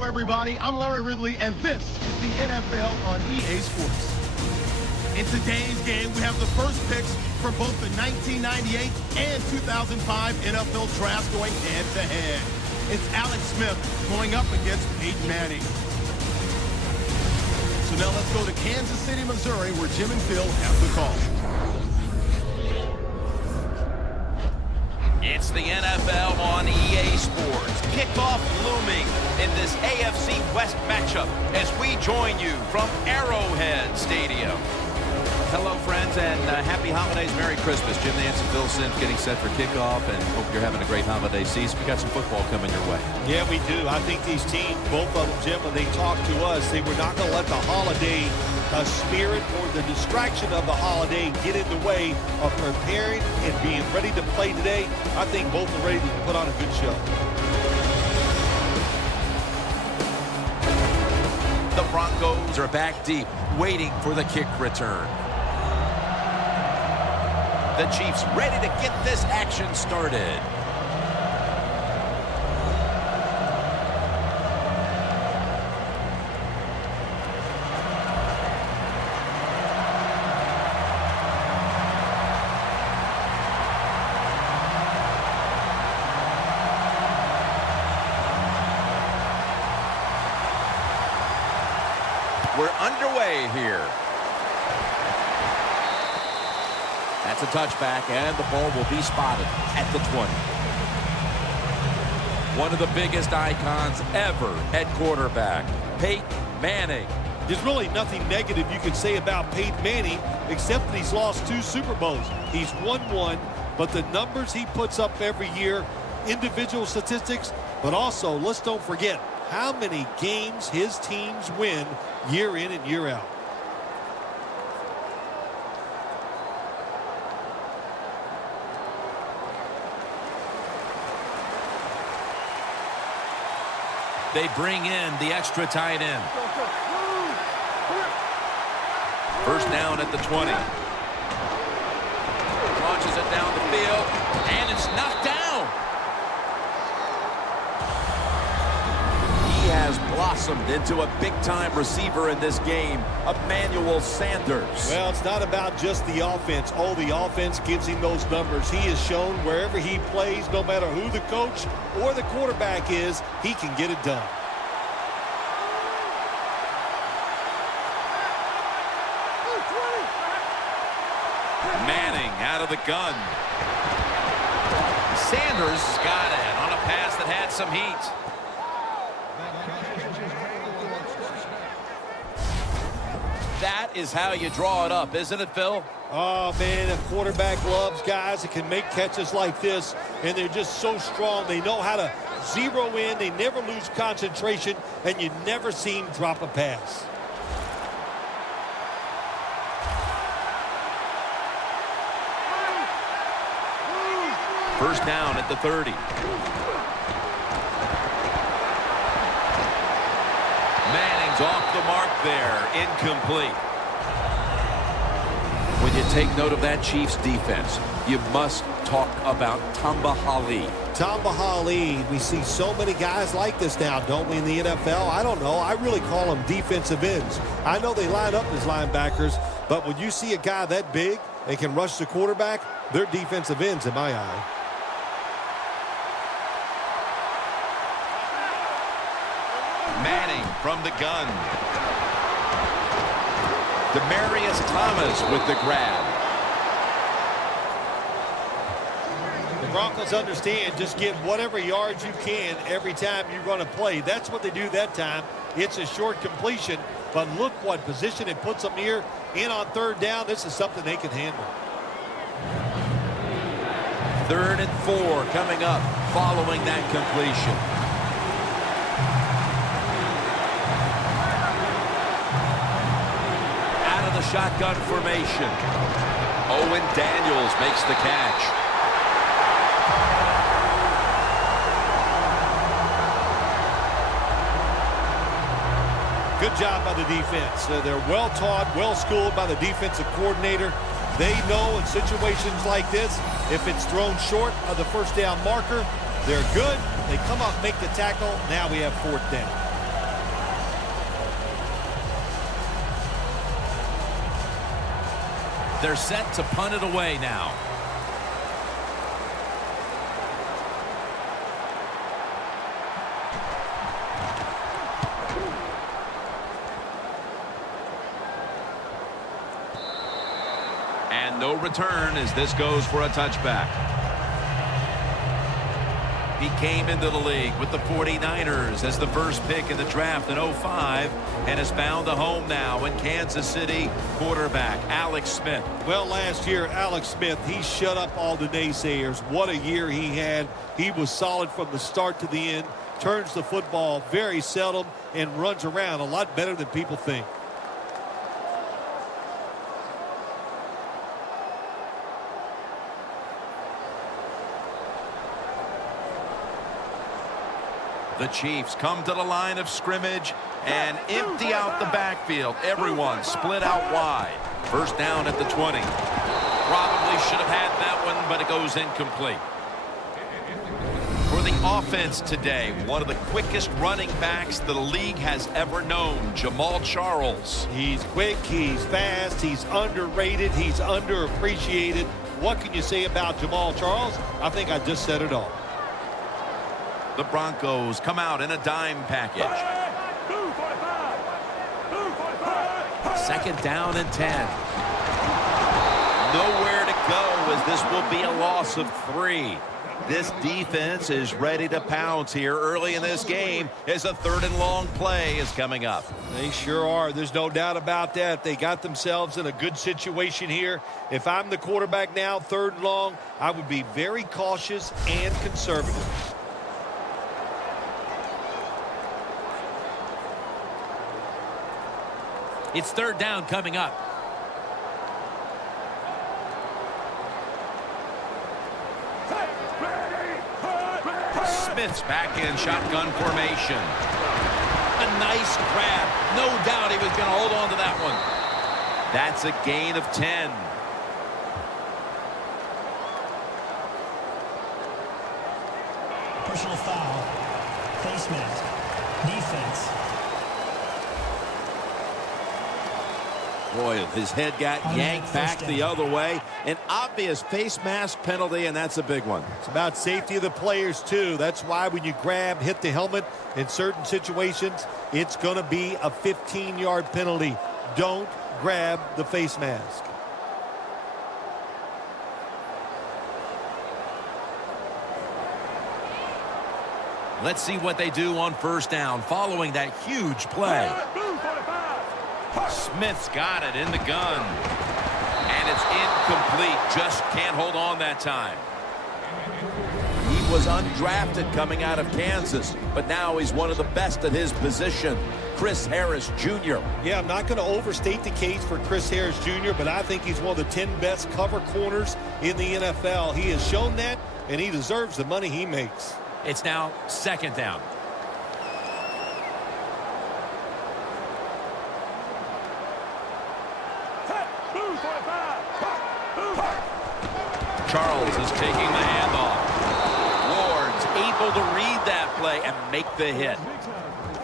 Hello, everybody. I'm Larry Ridley, and this is the NFL on EA Sports. In today's game, we have the first picks for both the 1998 and 2005 NFL drafts going head-to-head. It's Alex Smith going up against Peyton Manning. So now let's go to Kansas City, Missouri, where Jim and Phil have the call. It's the NFL on EA Sports. Kickoff looming in this AFC West matchup as we join you from Arrowhead Stadium. Hello, friends, and happy holidays. Merry Christmas. Jim Nance and Phil Simms getting set for kickoff, and hope you're having a great holiday season. We got some football coming your way. Yeah, we do. I think these teams, both of them, Jim, when they talk to us, they were not going to let the holiday spirit or the distraction of the holiday get in the way of preparing and being ready to play today. I think both are ready to put on a good show. The Broncos are back deep, waiting for the kick return. The Chiefs ready to get this action started. We're underway here. That's a touchback, and the ball will be spotted at the 20. One of the biggest icons ever at quarterback, Peyton Manning. There's really nothing negative you can say about Peyton Manning except that he's lost 2 Super Bowls. He's won 1, but the numbers he puts up every year, individual statistics, but also, let's don't forget, how many games his teams win year in and year out. They bring in the extra tight end. First down at the 20. Launches it down the field, and it's knocked down. He has blossomed into a big-time receiver in this game, Emmanuel Sanders. Well, it's not about just the offense. Oh, the offense gives him those numbers. He has shown wherever he plays, no matter who the coach or the quarterback is, he can get it done. Manning out of the gun. Sanders got it on a pass that had some heat. That is how you draw it up, isn't it, Phil? Oh, man, a quarterback loves guys that can make catches like this, and they're just so strong. They know how to zero in. They never lose concentration, and you never see him drop a pass. First down at the 30. Manning's off the mark there. Incomplete. When you take note of that Chiefs defense, you must talk about Tamba Hali. Tamba Hali, we see so many guys like this now, don't we, in the NFL? I don't know. I really call them defensive ends. I know they line up as linebackers, but when you see a guy that big, they can rush the quarterback, they're defensive ends in my eye. Manning from the gun. Demaryius Thomas with the grab. The Broncos understand just get whatever yards you can every time you're going to play. That's what they do that time. It's a short completion, but look what position it puts them here in on third down. This is something they can handle. 3rd and 4 coming up following that completion. Shotgun formation. Owen Daniels makes the catch. Good job by the defense. They're well taught, well schooled by the defensive coordinator. They know in situations like this, if it's thrown short of the first down marker, they're good. They come up, make the tackle. Now we have 4th down. They're set to punt it away now. And no return as this goes for a touchback. He came into the league with the 49ers as the first pick in the draft in 05 and has found a home now in Kansas City. Quarterback Alex Smith. Well, last year, Alex Smith, he shut up all the naysayers. What a year he had. He was solid from the start to the end, turns the football very seldom, and runs around a lot better than people think. The Chiefs come to the line of scrimmage and empty out the backfield. Everyone split out wide. First down at the 20. Probably should have had that one, but it goes incomplete. For the offense today, one of the quickest running backs the league has ever known, Jamal Charles. He's quick, he's fast, he's underrated, he's underappreciated. What can you say about Jamal Charles? I think I just said it all. The Broncos come out in a dime package. Second down and 10. Nowhere to go as this will be a loss of 3. This defense is ready to pounce here early in this game as a third and long play is coming up. They sure are. There's no doubt about that. They got themselves in a good situation here. If I'm the quarterback now, third and long, I would be very cautious and conservative. It's third down coming up. Smith's back in shotgun formation. A nice grab. No doubt he was going to hold on to that one. That's a gain of 10. Personal foul. Face mask. Defense. Boy, his head got yanked back the other way. An obvious face mask penalty, and that's a big one. It's about safety of the players, too. That's why when you grab, hit the helmet in certain situations, it's going to be a 15-yard penalty. Don't grab the face mask. Let's see what they do on first down following that huge play. Smith's got it in the gun. And it's incomplete. Just can't hold on that time. He was undrafted coming out of Kansas, but now he's one of the best at his position. Chris Harris Jr. Yeah, I'm not going to overstate the case for Chris Harris Jr., but I think he's one of the 10 best cover corners in the NFL. He has shown that, and he deserves the money he makes. It's now second down. Charles is taking the handoff. Ward's able to read that play and make the hit.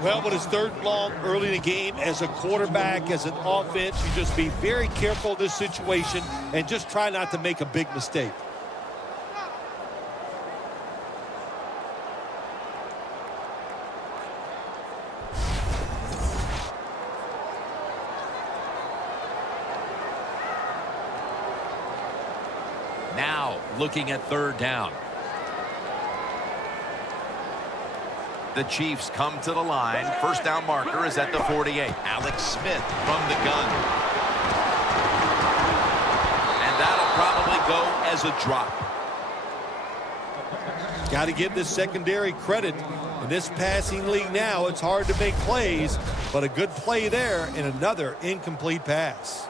Well, when it's third and long early in the game, as a quarterback, as an offense, you just be very careful of this situation and just try not to make a big mistake. Now looking at third down. The Chiefs come to the line. First down marker is at the 48. Alex Smith from the gun. And that'll probably go as a drop. Got to give this secondary credit. In this passing league now, it's hard to make plays, but a good play there and another incomplete pass.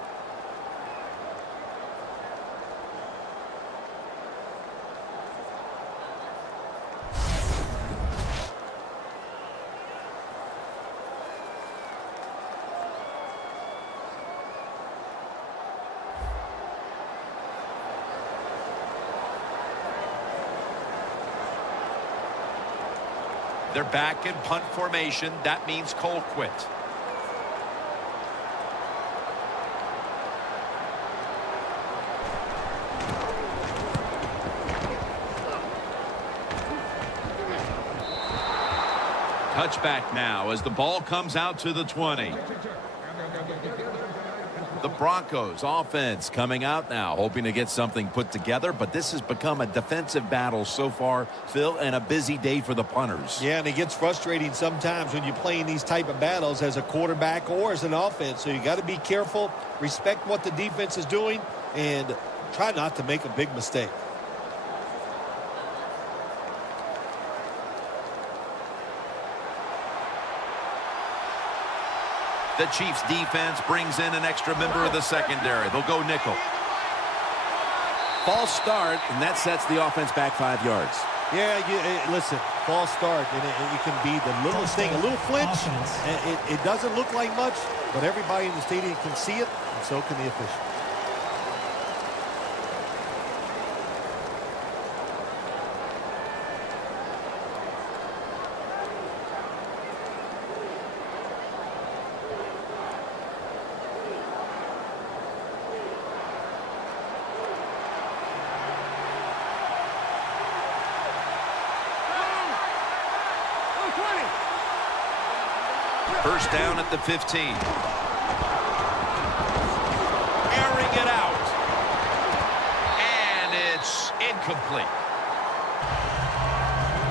They're back in punt formation. That means Colquitt. touchback now as the ball comes out to the 20. The Broncos offense coming out now, hoping to get something put together, but this has become a defensive battle so far, Phil, and a busy day for the punters. Yeah, and it gets frustrating sometimes when you're playing these type of battles as a quarterback or as an offense. So you got to be careful, respect what the defense is doing, and try not to make a big mistake. The Chiefs defense brings in an extra member of the secondary. They'll go nickel. False start, and that sets the offense back 5 yards. Yeah, listen, false start, and it can be the littlest thing, a little flinch. It doesn't look like much, but everybody in the stadium can see it, and so can the official. First down at the 15. Airing it out. And it's incomplete.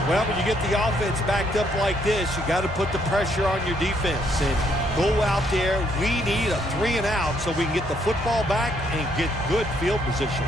Well, when you get the offense backed up like this, you got to put the pressure on your defense and go out there. We need a 3 and out so we can get the football back and get good field position.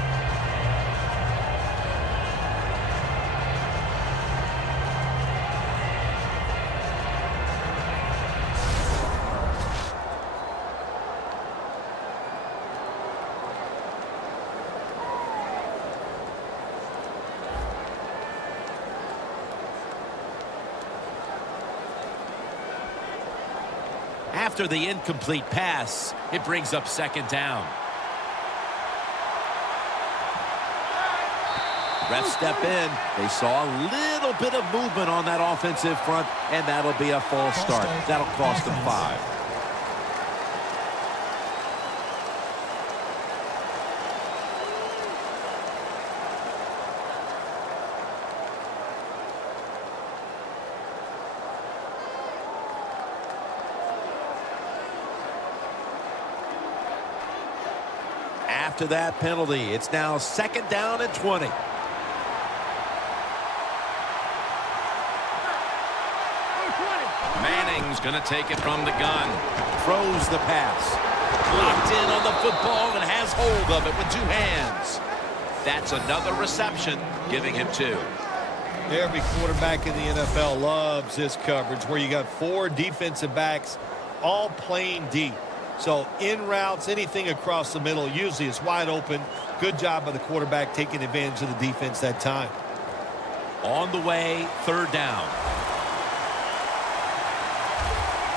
After the incomplete pass, it brings up second down. Refs step in. They saw a little bit of movement on that offensive front, and that'll be a false start. That'll cost them 5. After that penalty, it's now second down and 20. Manning's going to take it from the gun. Throws the pass. Locked in on the football and has hold of it with 2 hands. That's another reception, giving him 2. Every quarterback in the NFL loves this coverage where you got 4 defensive backs all playing deep. So in routes, anything across the middle usually is wide open. Good job by the quarterback taking advantage of the defense that time. On the way, third down.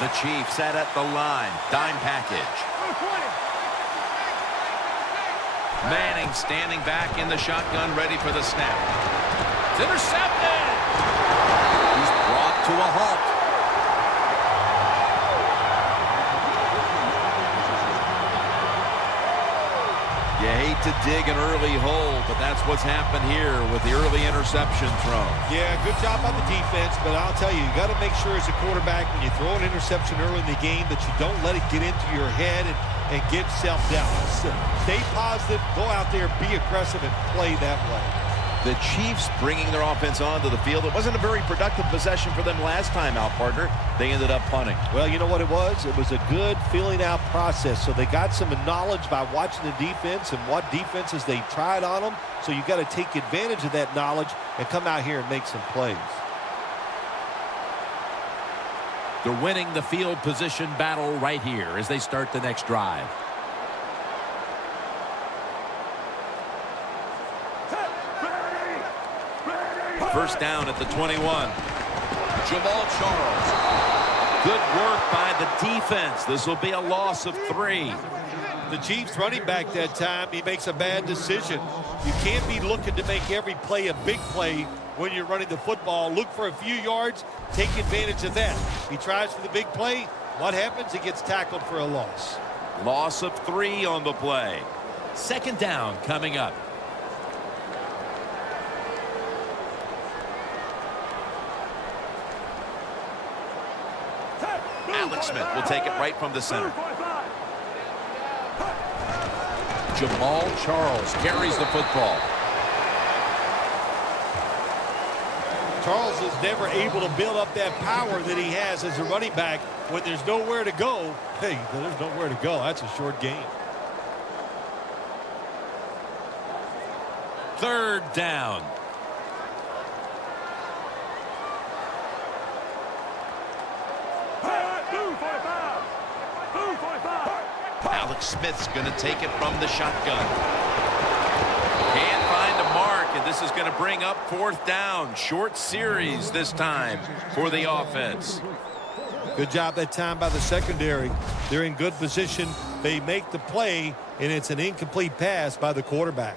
The Chiefs set at the line. Dime package. Manning standing back in the shotgun, ready for the snap. It's intercepted. He's brought to a halt. You hate to dig an early hole, but that's what's happened here with the early interception throw. Yeah, good job on the defense, but I'll tell you, you got to make sure as a quarterback when you throw an interception early in the game that you don't let it get into your head and get self-doubt. Stay positive, go out there, be aggressive, and play that way. The Chiefs bringing their offense onto the field. It wasn't a very productive possession for them last time out, partner. They ended up punting. Well, you know what it was? It was a good feeling out process. So they got some knowledge by watching the defense and what defenses they tried on them. So you got to take advantage of that knowledge and come out here and make some plays. They're winning the field position battle right here as they start the next drive. First down at the 21. Jamal Charles. Good work by the defense. This will be a loss of 3. The Chiefs running back that time, he makes a bad decision. You can't be looking to make every play a big play when you're running the football. Look for a few yards, take advantage of that. He tries for the big play. What happens? He gets tackled for a loss. Loss of 3 on the play. Second down coming up. Alex Smith will take it right from the center. Jamal Charles carries the football. Charles is never able to build up that power that he has as a running back. When there's nowhere to go, hey, there's nowhere to go. That's a short game. Third down. Alex Smith's going to take it from the shotgun. Can't find a mark, and this is going to bring up fourth down. Short series this time for the offense. Good job that time by the secondary. They're in good position. They make the play, and it's an incomplete pass by the quarterback.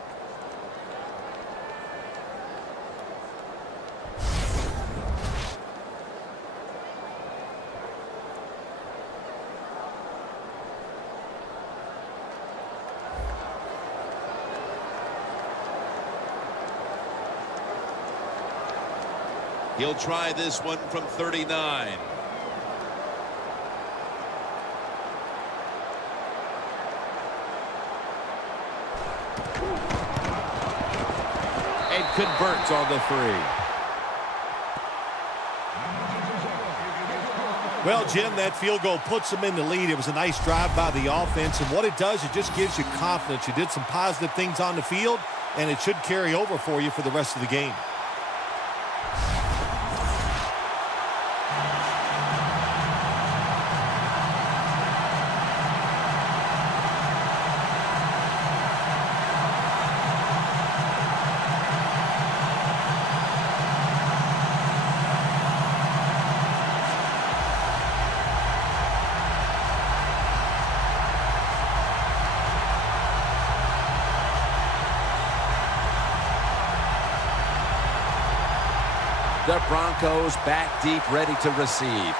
He'll try this one from 39. And converts on the 3. Well, Jim, that field goal puts them in the lead. It was a nice drive by the offense, and what it does, it just gives you confidence. You did some positive things on the field, and it should carry over for you for the rest of the game. The Broncos back deep, ready to receive.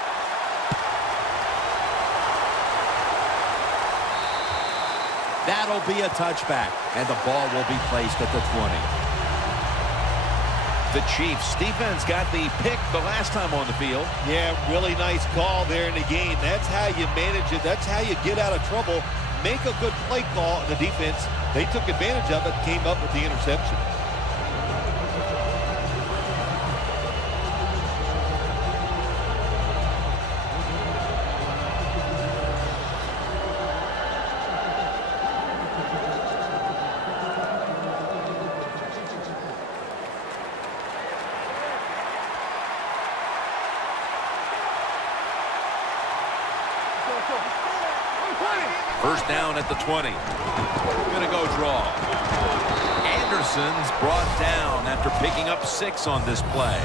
That'll be a touchback, and the ball will be placed at the 20. The Chiefs defense got the pick the last time on the field. Yeah, really nice call there in the game. That's how you manage it. That's how you get out of trouble. Make a good play call in the defense. They took advantage of it, came up with the interception. First down at the 20. Gonna go draw. Anderson's brought down after picking up 6 on this play.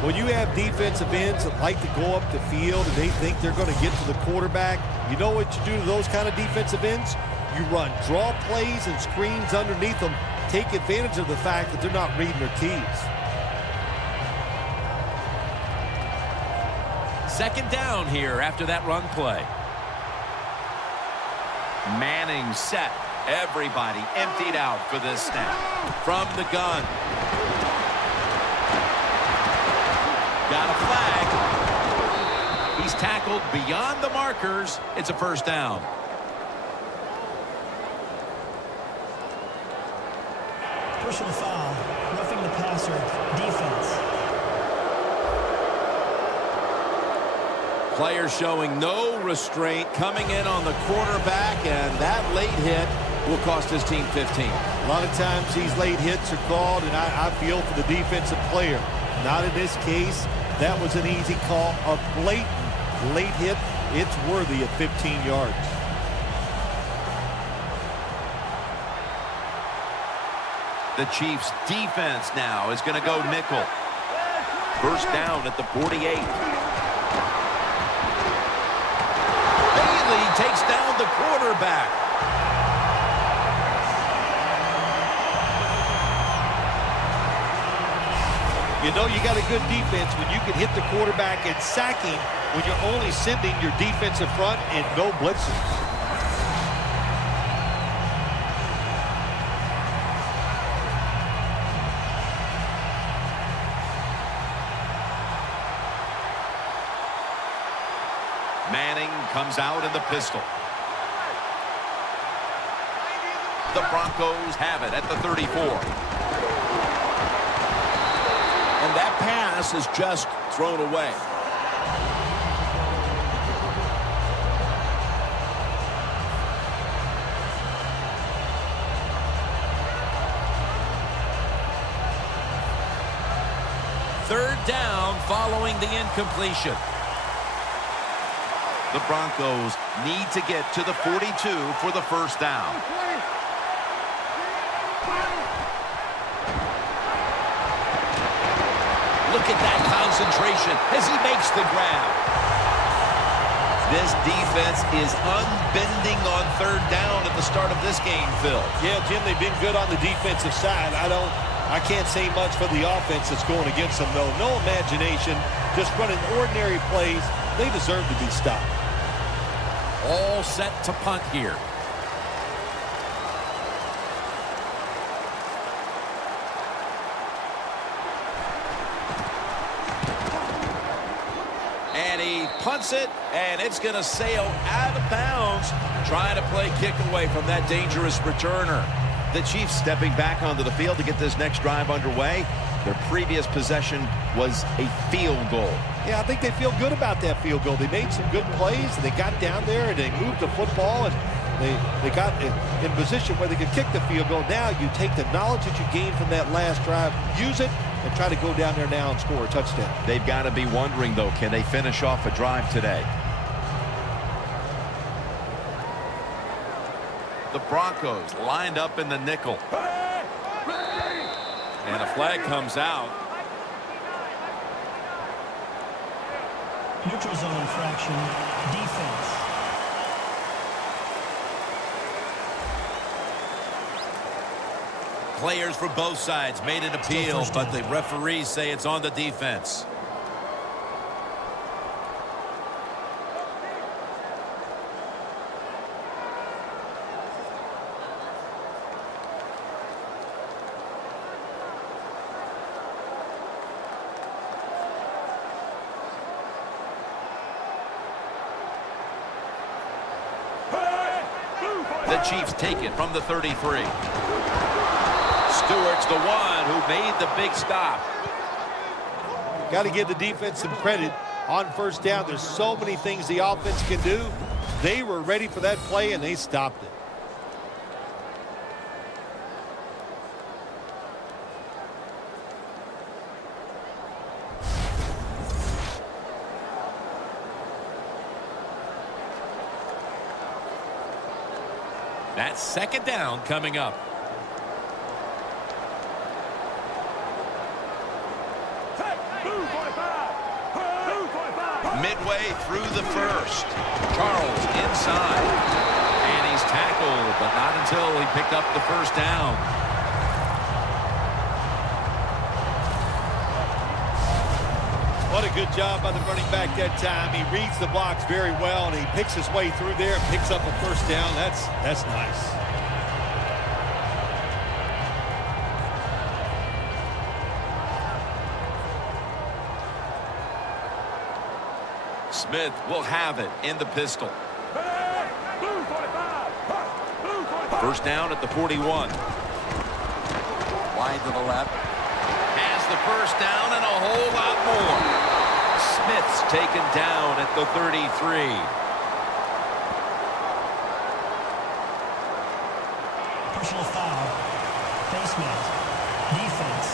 When you have defensive ends that like to go up the field and they think they're going to get to the quarterback, you know what you do to those kind of defensive ends? You run draw plays and screens underneath them. Take advantage of the fact that they're not reading their keys. Second down here after that run play. Manning set. Everybody emptied out for this snap. From the gun. Got a flag. He's tackled beyond the markers. It's a first down. Personal foul. Roughing the passer. Defense. Player showing no restraint coming in on the quarterback, and that late hit will cost his team 15. A lot of times these late hits are called, and I feel for the defensive player. Not in this case. That was an easy call. A blatant late hit. It's worthy of 15 yards. The Chiefs defense now is going to go nickel. First down at the 48. Takes down the quarterback. You know you got a good defense when you can hit the quarterback and sack him when you're only sending your defensive front and no blitzers. comes out in the pistol. The Broncos have it at the 34. And that pass is just thrown away. Third down following the incompletion. The Broncos need to get to the 42 for the first down. Look at that concentration as he makes the grab. This defense is unbending on third down at the start of this game, Phil. Yeah, Jim, they've been good on the defensive side. I can't say much for the offense that's going against them, though. No imagination, just running ordinary plays. They deserve to be stopped. All set to punt here. And he punts it, and it's going to sail out of bounds, trying to play kick away from that dangerous returner. The Chiefs stepping back onto the field to get this next drive underway. Their previous possession was a field goal. Yeah, I think they feel good about that field goal. They made some good plays, and they got down there, and they moved the football, and they got in position where they could kick the field goal. Now you take the knowledge that you gained from that last drive, use it, and try to go down there now and score a touchdown. They've got to be wondering, though, can they finish off a drive today? The Broncos lined up in the nickel. And a flag comes out. Neutral zone infraction. Defense. Players for both sides made an appeal, but the referees say it's on the defense. The Chiefs take it from the 33. Stewart's the one who made the big stop. Got to give the defense some credit on first down. There's so many things the offense can do. They were ready for that play, and they stopped it. That's second down coming up. Midway through the first. Charles inside. And he's tackled, but not until he picked up the first down. What a good job by the running back that time. He reads the blocks very well, and he picks his way through there and picks up a first down. That's nice. Smith will have it in the pistol. First down at the 41. Wide to the left. Has the first down and a whole lot more. Smith's taken down at the 33. Personal foul. Face mask. Defense.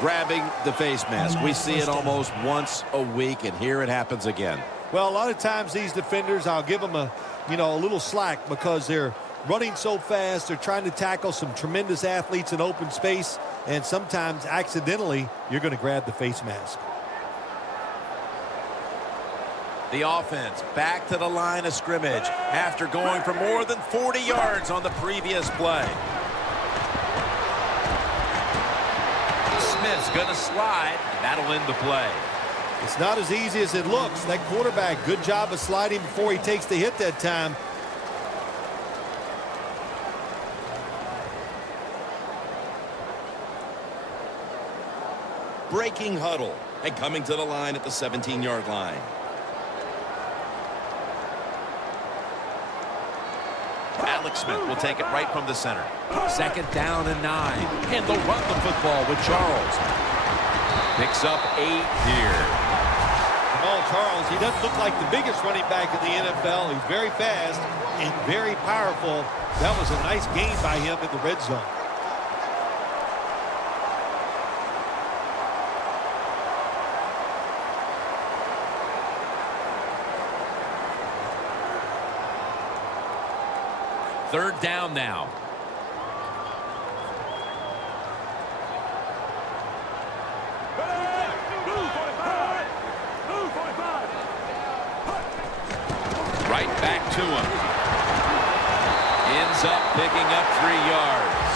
Grabbing the face mask. We see it almost once a week, and here it happens again. Well, a lot of times these defenders, I'll give them a little slack because they're running so fast. They're trying to tackle some tremendous athletes in open space, and sometimes accidentally you're going to grab the face mask. The offense back to the line of scrimmage after going for more than 40 yards on the previous play. Smith's going to slide, and that'll end the play. It's not as easy as it looks. That quarterback, good job of sliding before he takes the hit that time. Breaking huddle. And coming to the line at the 17-yard line. Alex Smith will take it right from the center. 2nd down and 9. And they'll run the football with Charles. Picks up 8 here. Oh, Charles, he doesn't look like the biggest running back in the NFL. He's very fast and very powerful. That was a nice gain by him in the red zone. Third down now. Right back to him. Ends up picking up 3 yards.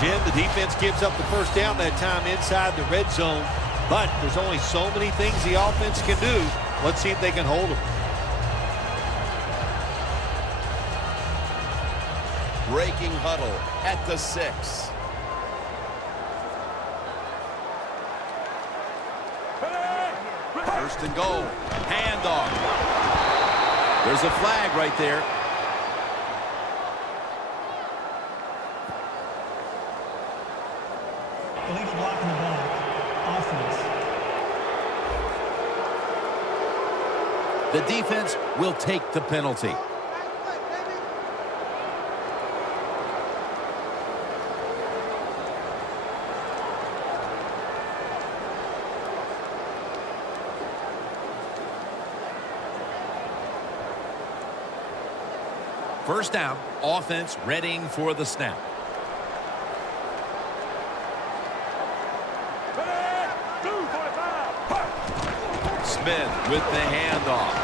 Jim, the defense gives up the first down that time inside the red zone. But there's only so many things the offense can do. Let's see if they can hold them. Breaking huddle at the 6. First and goal. Handoff. There's a flag right there. Illegal block in the back. Offense. The defense will take the penalty. First down, offense readying for the snap. Smith with the handoff.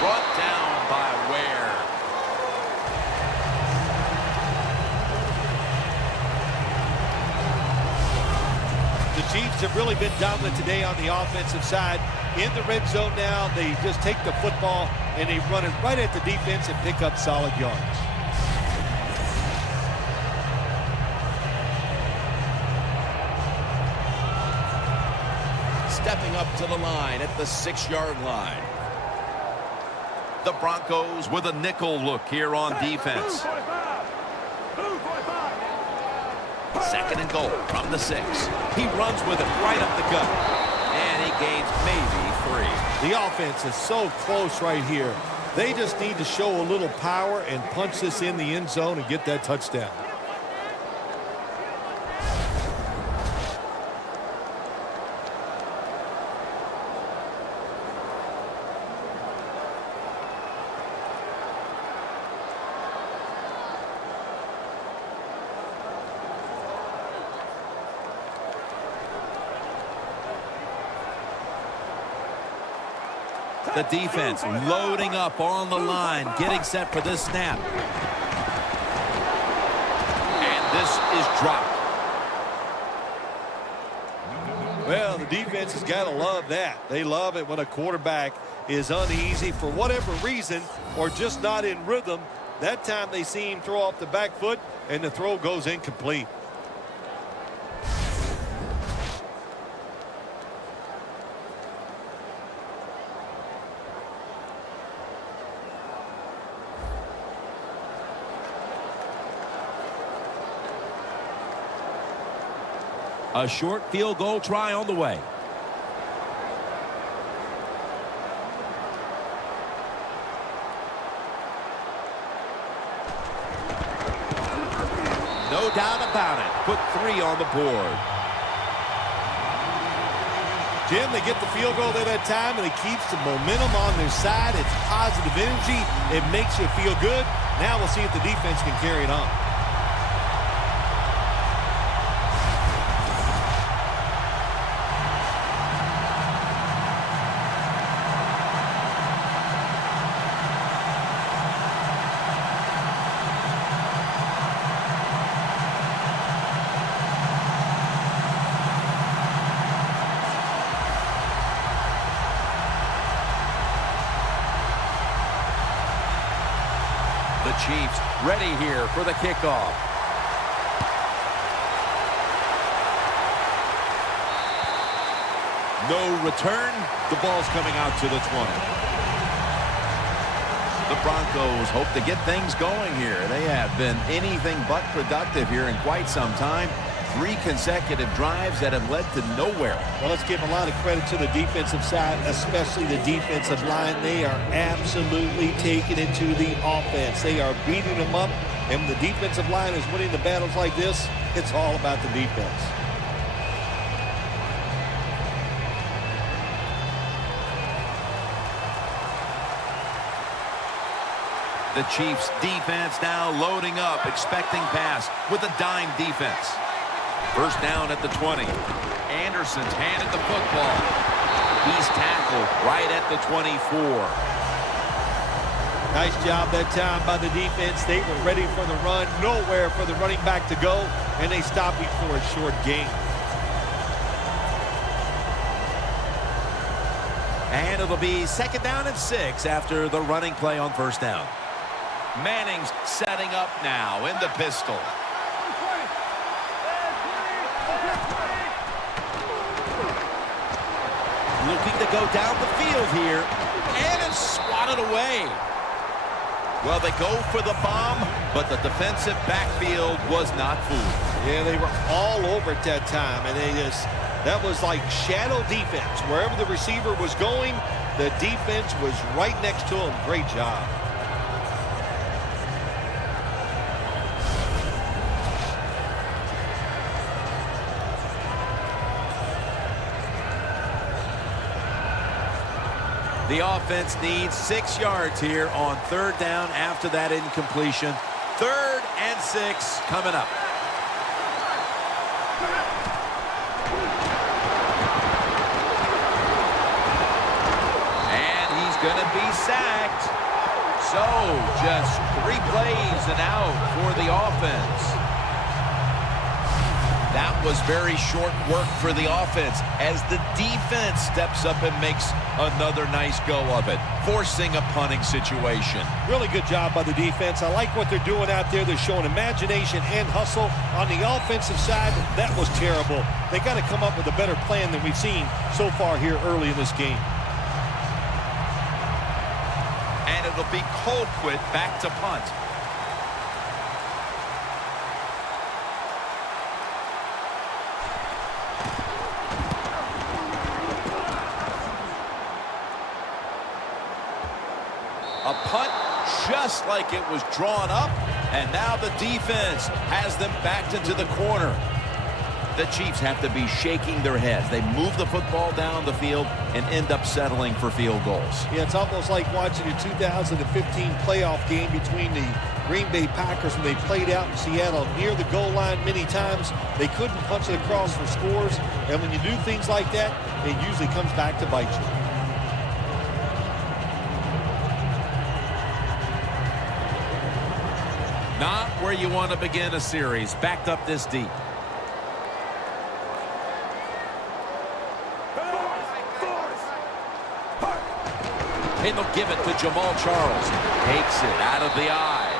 Brought down by Ware. The Chiefs have really been dominant today on the offensive side. In the red zone now, they just take the football and they run it right at the defense and pick up solid yards. Stepping up to the line at the 6-yard line. The Broncos with a nickel look here on defense. 2nd and goal from the 6. He runs with it right up the gut. And he gains maybe 3. The offense is so close right here. They just need to show a little power and punch this in the end zone and get that touchdown. The defense loading up on the line, getting set for this snap. And this is dropped. Well, the defense has got to love that. They love it when a quarterback is uneasy for whatever reason or just not in rhythm. That time they see him throw off the back foot and the throw goes incomplete. A short field goal try on the way. No doubt about it. Put 3 on the board. Jim, they get the field goal there that time, and it keeps the momentum on their side. It's positive energy. It makes you feel good. Now we'll see if the defense can carry it on. The Chiefs ready here for the kickoff. No return. The ball's coming out to the 20. The Broncos hope to get things going here. They have been anything but productive here in quite some time. 3 consecutive drives that have led to nowhere. Well, let's give a lot of credit to the defensive side, especially the defensive line. They are absolutely taking it to the offense. They are beating them up, and when the defensive line is winning the battles like this, it's all about the defense. The Chiefs defense now loading up, expecting pass with a dime defense. First down at the 20. Anderson's handed the football. He's tackled right at the 24. Nice job that time by the defense. They were ready for the run, nowhere for the running back to go, and they stopped him for a short gain. And it'll be 2nd down and 6 after the running play on first down. Manning's setting up now in the pistol. Looking to go down the field here, and it's swatted away. Well, they go for the bomb, but the defensive backfield was not fooled. Yeah, they were all over at that time, and that was like shadow defense. Wherever the receiver was going, the defense was right next to him. Great job. The offense needs 6 yards here on 3rd down after that incompletion. 3rd and 6 coming up. And he's going to be sacked. So just 3 plays and out for the offense. That was very short work for the offense as the defense steps up and makes another nice go of it, forcing a punting situation. Really good job by the defense. I like what they're doing out there. They're showing imagination and hustle. On the offensive side, that was terrible. They got to come up with a better plan than we've seen so far here early in this game. And it'll be Colquitt back to punt. A punt just like it was drawn up, and now the defense has them backed into the corner. The Chiefs have to be shaking their heads. They move the football down the field and end up settling for field goals. Yeah, it's almost like watching a 2015 playoff game between the Green Bay Packers when they played out in Seattle near the goal line many times. They couldn't punch it across for scores, and when you do things like that, it usually comes back to bite you. Not where you want to begin a series, backed up this deep. And they'll give it to Jamal Charles. Takes it out of the eye.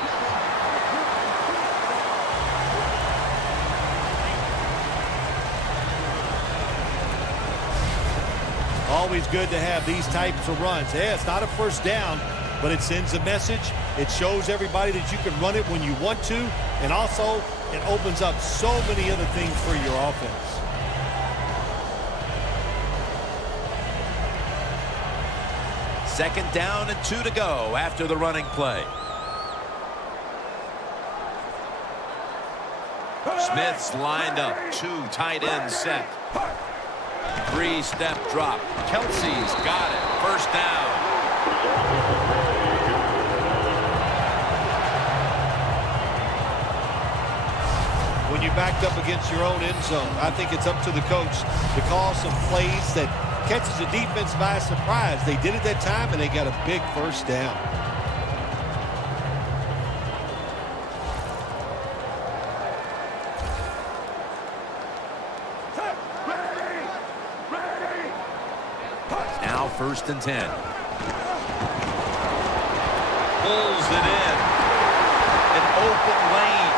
Always good to have these types of runs. Yeah, it's not a first down, but it sends a message. It shows everybody that you can run it when you want to, and also it opens up so many other things for your offense. Second down and 2 to go after the running play. Smith's lined up, 2 tight ends set. 3-step drop. Kelsey's got it. First down. When you're backed up against your own end zone, I think it's up to the coach to call some plays that catches the defense by surprise. They did it that time, and they got a big first down. Now 1st and 10. Pulls it in. open lane.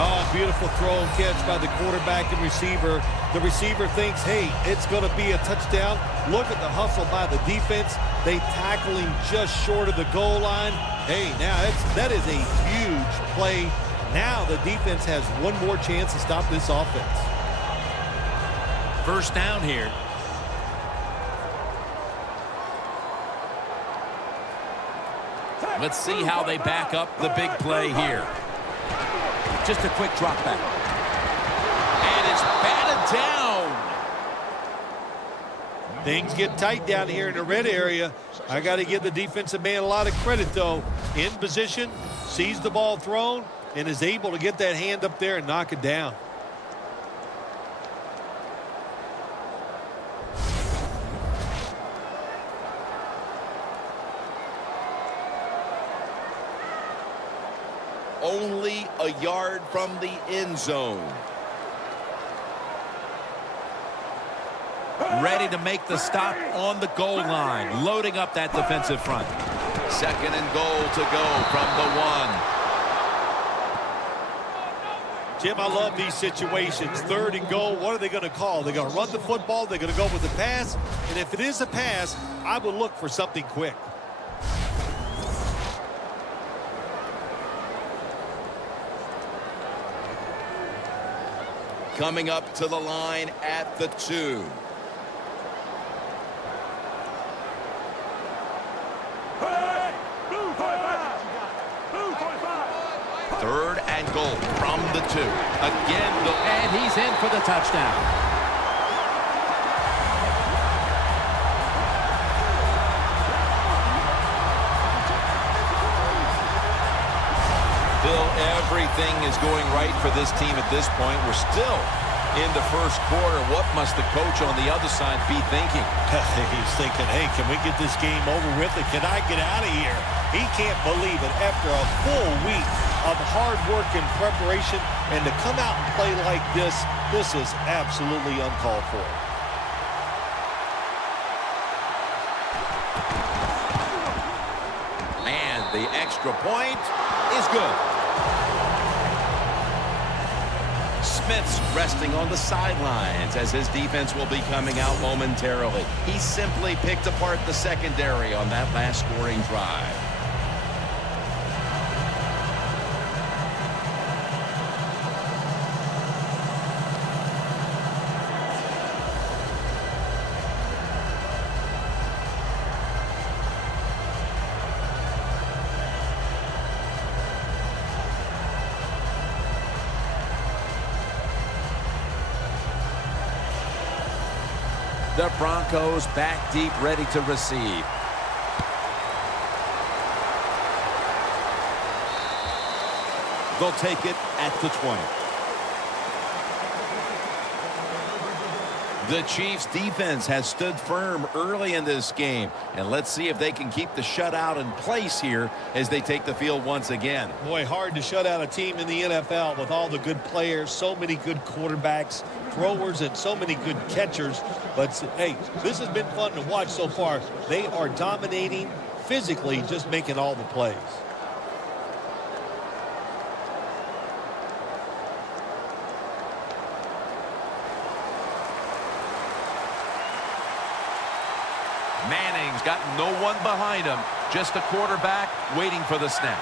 Oh, beautiful throw and catch by the quarterback and receiver. The receiver thinks, hey, it's going to be a touchdown. Look at the hustle by the defense. They tackle him just short of the goal line. Hey, now that is a huge play. Now the defense has one more chance to stop this offense. First down here. Let's see how they back up the big play here. Just a quick drop back. And it's batted down. Things get tight down here in the red area. I got to give the defensive man a lot of credit, though. In position, sees the ball thrown, and is able to get that hand up there and knock it down. Only a yard from the end zone. Ready to make the stop on the goal line. Loading up that defensive front. Second and goal to go from the 1. Jim, I love these situations. Third and goal, what are they going to call? They're going to run the football, they're going to go with the pass, and if it is a pass, I would look for something quick. Coming up to the line at the 2. Third and goal from the 2. Again, and he's in for the touchdown. Bill, everything is going right for this team at this point. We're still in the first quarter. What must the coach on the other side be thinking? He's thinking, hey, can we get this game over with? And can I get out of here? He can't believe it. After a full week of hard work and preparation, and to come out and play like this is absolutely uncalled for. And the extra point is good. Smith's resting on the sidelines as his defense will be coming out momentarily. He simply picked apart the secondary on that last scoring drive. The Broncos back deep, ready to receive. They'll take it at the 20. The Chiefs defense has stood firm early in this game, and let's see if they can keep the shutout in place here as they take the field once again. Boy, hard to shut out a team in the NFL with all the good players, so many good quarterbacks, throwers, and so many good catchers. But, hey, this has been fun to watch so far. They are dominating physically, just making all the plays. Manning's got no one behind him, just a quarterback waiting for the snap.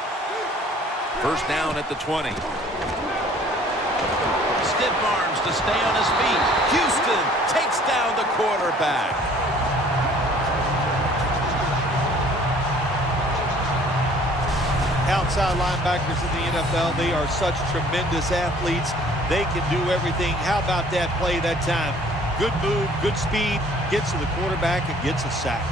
First down at the 20. Stiff arms to stay on his feet. Houston takes down the quarterback. Outside linebackers in the NFL, they are such tremendous athletes. They can do everything. How about that play that time? Good move, good speed, gets to the quarterback and gets a sack.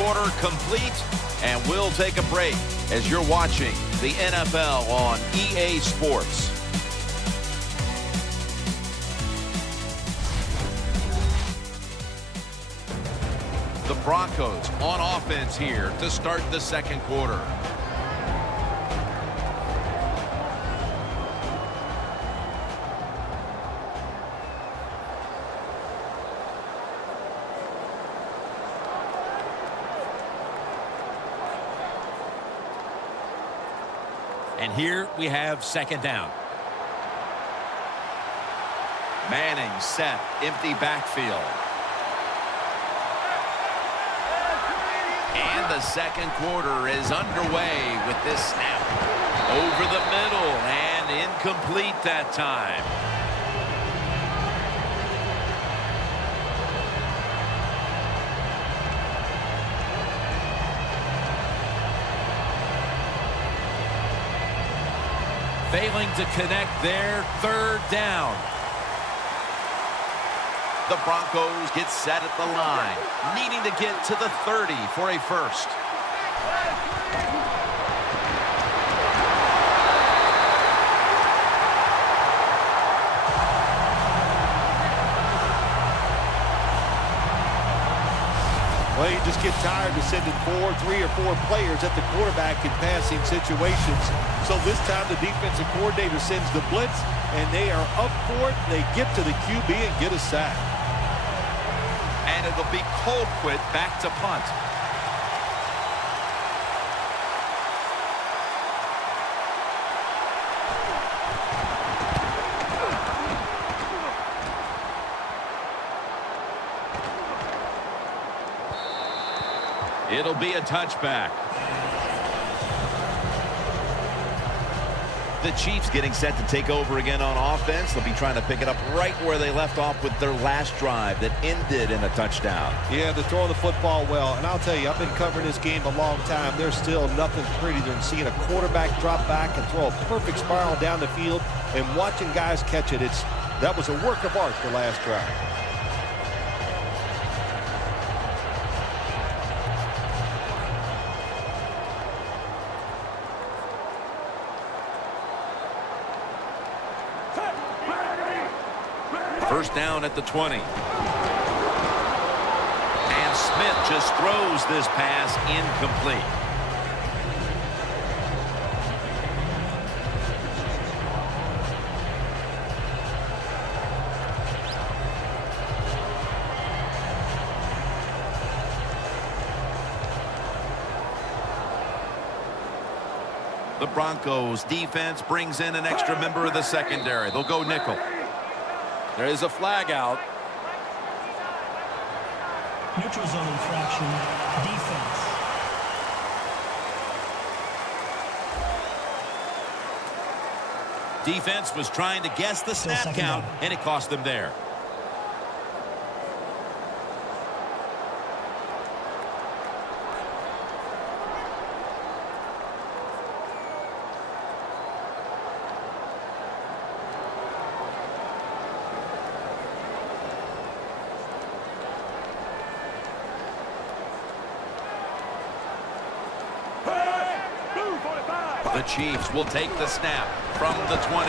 quarter complete, and we'll take a break as you're watching the NFL on EA Sports. The Broncos on offense here to start the second quarter. And here we have second down. Manning set, empty backfield. And the second quarter is underway with this snap. Over the middle and incomplete that time. Failing to connect there, third down. The Broncos get set at the line, needing to get to the 30 for a first. Well, you just get tired of sending 3 or 4 players at the quarterback in passing situations. So this time the defensive coordinator sends the blitz, and they are up for it. They get to the QB and get a sack. And it'll be Colquitt back to punt. It'll be a touchback. The Chiefs getting set to take over again on offense. They'll be trying to pick it up right where they left off with their last drive that ended in a touchdown. Yeah, they're throwing the football well. And I'll tell you, I've been covering this game a long time. There's still nothing prettier than seeing a quarterback drop back and throw a perfect spiral down the field and watching guys catch it. That was a work of art the last drive. First down at the 20. And Smith just throws this pass incomplete. The Broncos defense brings in an extra member of the secondary. They'll go nickel. There is a flag out. Neutral zone infraction, defense. Defense was trying to guess the snap count, and it cost them there. The Chiefs will take the snap from the 25.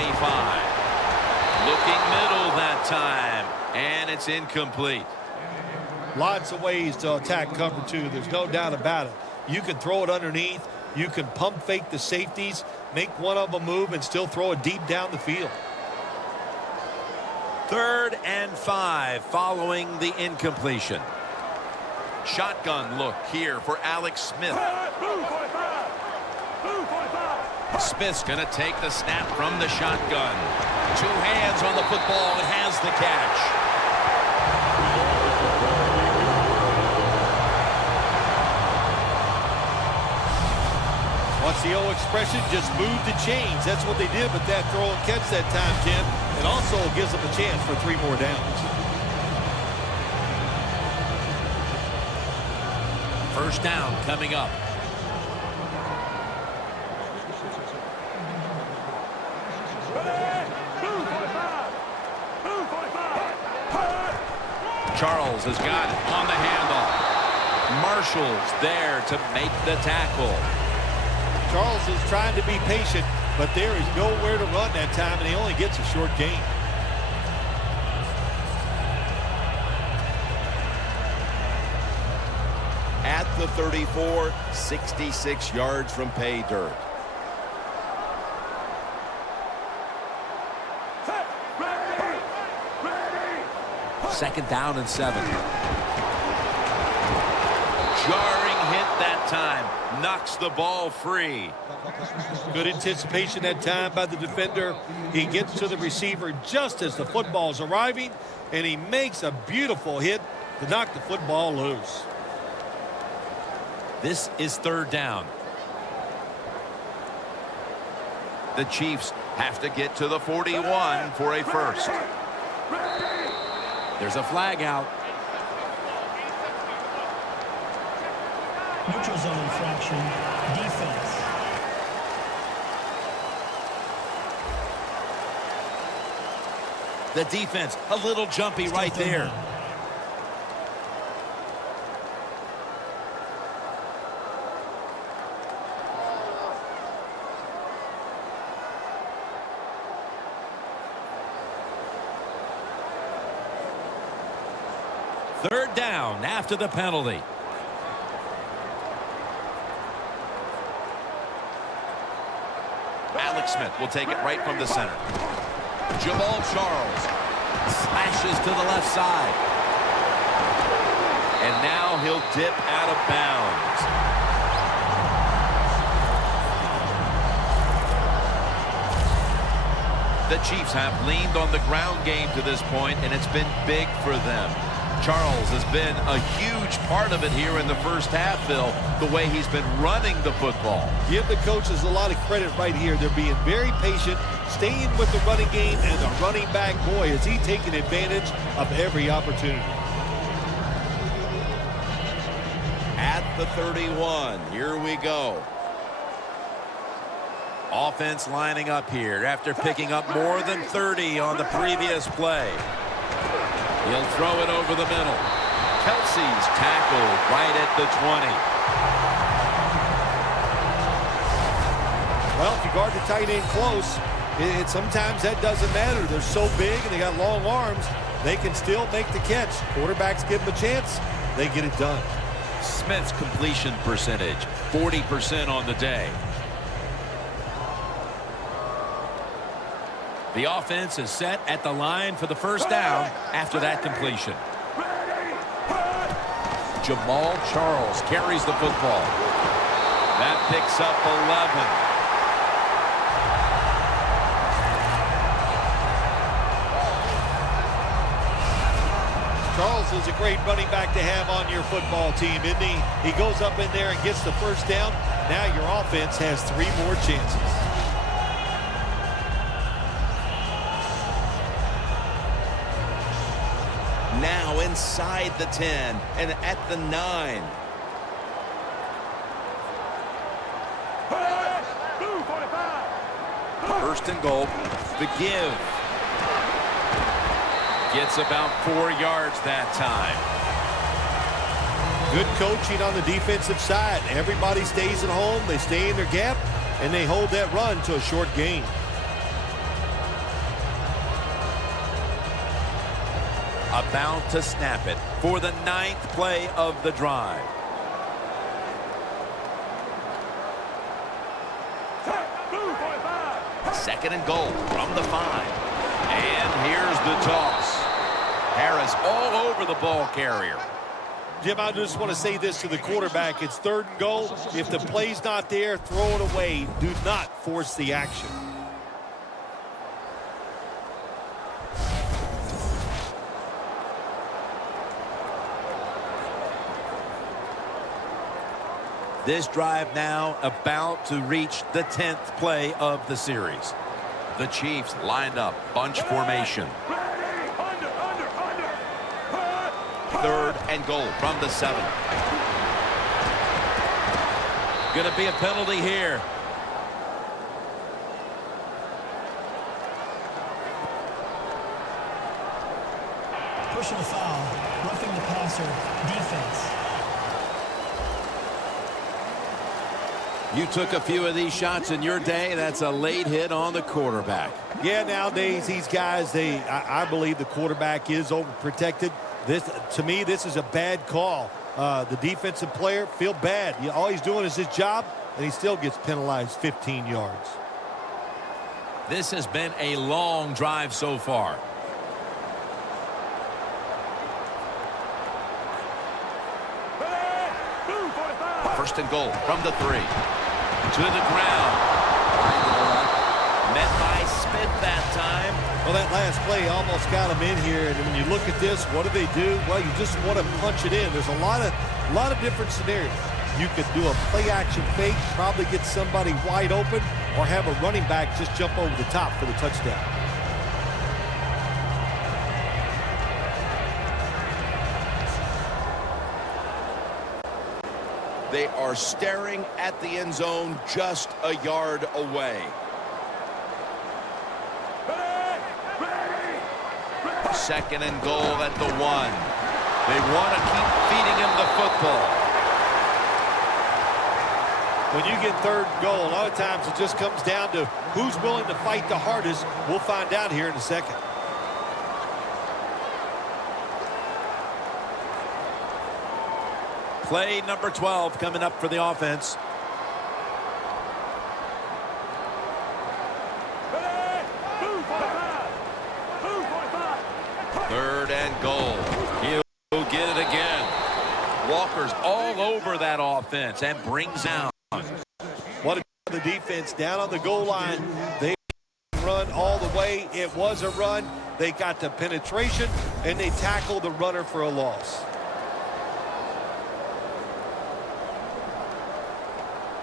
Looking middle that time, and it's incomplete. Lots of ways to attack cover 2. There's no doubt about it. You can throw it underneath. You can pump fake the safeties, make one of them move, and still throw it deep down the field. 3rd and 5 following the incompletion. Shotgun look here for Alex Smith. Smith's going to take the snap from the shotgun. 2 hands on the football and has the catch. What's the old expression? Just move the chains. That's what they did with that throw and catch that time, Tim. It also gives them a chance for 3 more downs. First down coming up. Charles has got it on the handoff. Marshall's there to make the tackle. Charles is trying to be patient, but there is nowhere to run that time, and he only gets a short gain. At the 34, 66 yards from pay dirt. Second down and 7. Jarring hit that time. Knocks the ball free. Good anticipation that time by the defender. He gets to the receiver just as the football's arriving, and he makes a beautiful hit to knock the football loose. This is third down. The Chiefs have to get to the 41 for a first. There's a flag out. Neutral zone infraction. Defense. The defense, a little jumpy right there. Third down after the penalty. Alex Smith will take it right from the center. Jamal Charles Slashes to the left side. and now he'll dip out of bounds. The Chiefs have leaned on the ground game to this point, and it's been big for them. Charles has been a huge part of it here in the first half, Phil, the way he's been running the football. Give the coaches a lot of credit right here. They're being very patient, staying with the running game, and the running back, boy, is he taking advantage of every opportunity. At the 31, here we go. Offense lining up here after picking up more than 30 on the previous play. He'll throw it over the middle. Kelsey's tackled right at the 20. Well, if you guard the tight end close, sometimes that doesn't matter. They're so big and they got long arms, they can still make the catch. Quarterbacks give them a chance, they get it done. Smith's completion percentage, 40% on the day. The offense is set at the line for the first down after that completion. Jamal Charles carries the football. That picks up 11. Charles is a great running back to have on your football team, isn't he? He goes up in there and gets the first down. Now your offense has 3 more chances. Now inside the 10 and at the 9. First and goal. The give. Gets about 4 yards that time. Good coaching on the defensive side. Everybody stays at home. They stay in their gap, and they hold that run to a short gain. About to snap it for the 9th play of the drive. Second and goal from the 5. And here's the toss. Harris all over the ball carrier. Jim, I just want to say this to the quarterback. It's 3rd and goal. If the play's not there, throw it away. Do not force the action. This drive now about to reach the 10th play of the series. The Chiefs lined up, bunch formation. 3rd and goal from the 7. Going to be a penalty here. Personal foul. Roughing the passer. Defense. You took a few of these shots in your day. That's a late hit on the quarterback. Yeah, nowadays these guys, I believe the quarterback is overprotected. To me, this is a bad call. The defensive player feel bad. All he's doing is his job, and he still gets penalized 15 yards. This has been a long drive so far. First and goal from the 3. To the ground. Met by Smith that time. Well, that last play almost got him in here. And when you look at this, what do? Well, you just want to punch it in. There's a lot of different scenarios. You could do a play-action fake, probably get somebody wide open, or have a running back just jump over the top for the touchdown. They are staring at the end zone just a yard away. Second and goal at the 1. They want to keep feeding him the football. When you get third and goal, a lot of times it just comes down to who's willing to fight the hardest. We'll find out here in a second. Play number 12 coming up for the offense. Third and goal. He'll get it again. Walker's all over that offense and brings down. What a the defense down on the goal line. They run all the way. It was a run. They got the penetration, and they tackled the runner for a loss.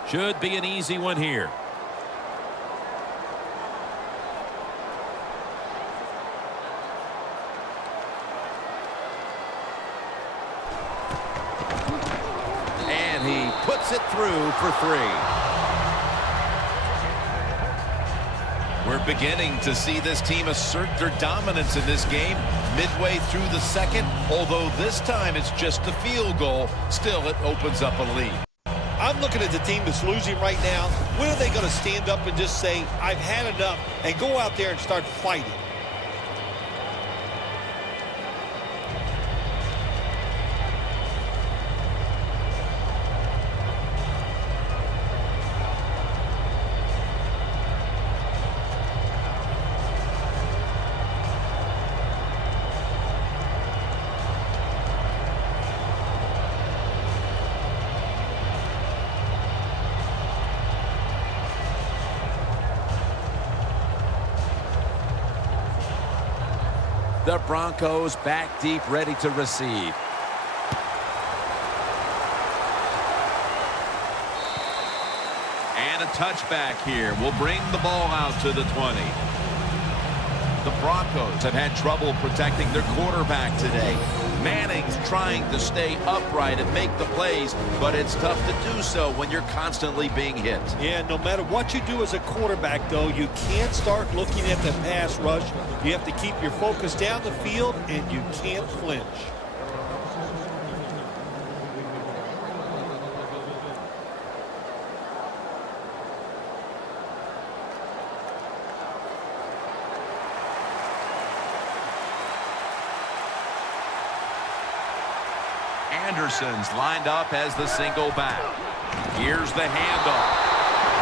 Should be an easy one here. And he puts it through for 3. We're beginning to see this team assert their dominance in this game midway through the second. Although this time it's just a field goal, still it opens up a lead. I'm looking at the team that's losing right now. When are they going to stand up and just say, I've had enough, and go out there and start fighting? The Broncos back deep, ready to receive. And a touchback here will bring the ball out to the 20. The Broncos have had trouble protecting their quarterback today. Manning's trying to stay upright and make the plays, but it's tough to do so when you're constantly being hit. Yeah, no matter what you do as a quarterback, though, you can't start looking at the pass rush. You have to keep your focus down the field, and you can't flinch. Anderson's lined up as the single back. Here's the handoff.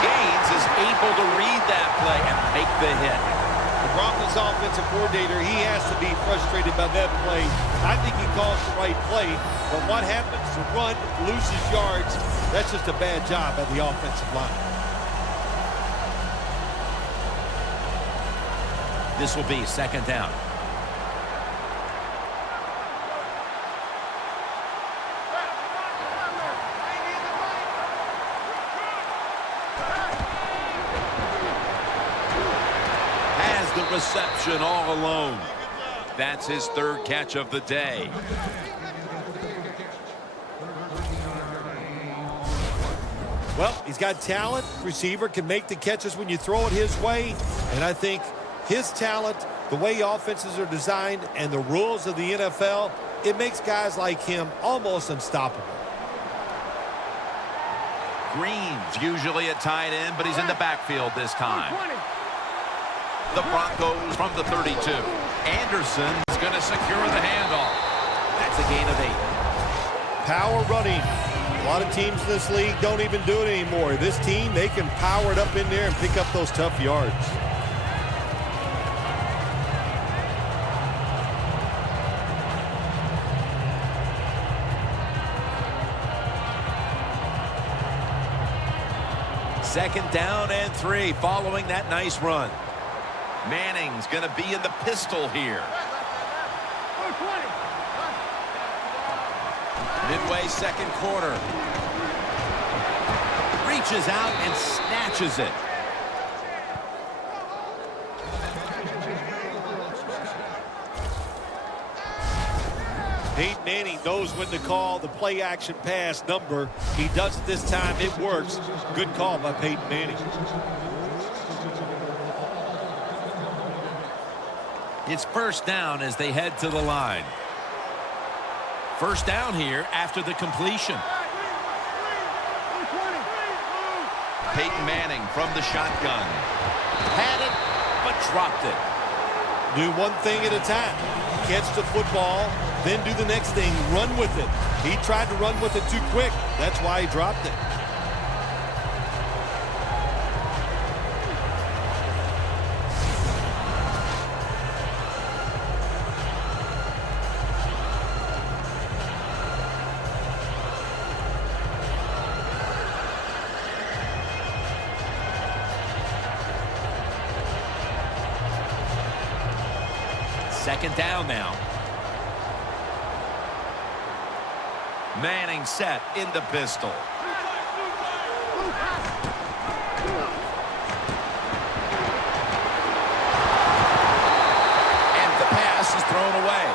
Gaines is able to read that play and make the hit. The Broncos offensive coordinator, he has to be frustrated by that play. I think he calls the right play, but what happens? The run loses yards. That's just a bad job by the offensive line. This will be second down. Reception all alone. That's his third catch of the day. Well, he's got talent. Receiver can make the catches when you throw it his way. And I think his talent, the way offenses are designed, and the rules of the NFL, it makes guys like him almost unstoppable. Green's usually at tight end, but he's in the backfield this time. The Broncos from the 32. Anderson's going to secure the handoff. That's a gain of 8. Power running. A lot of teams in this league don't even do it anymore. This team, they can power it up in there and pick up those tough yards. Second down and 3 following that nice run. Manning's going to be in the pistol here. Midway second quarter. Reaches out and snatches it. Peyton Manning knows when to call the play action pass number. He does it this time. It works. Good call by Peyton Manning. It's first down as they head to the line. First down here after the completion. Peyton Manning from the shotgun. Had it, but dropped it. Do one thing at a time. Catch the football, then do the next thing. Run with it. He tried to run with it too quick. That's why he dropped it. Second down now. Manning set in the pistol. And the pass is thrown away.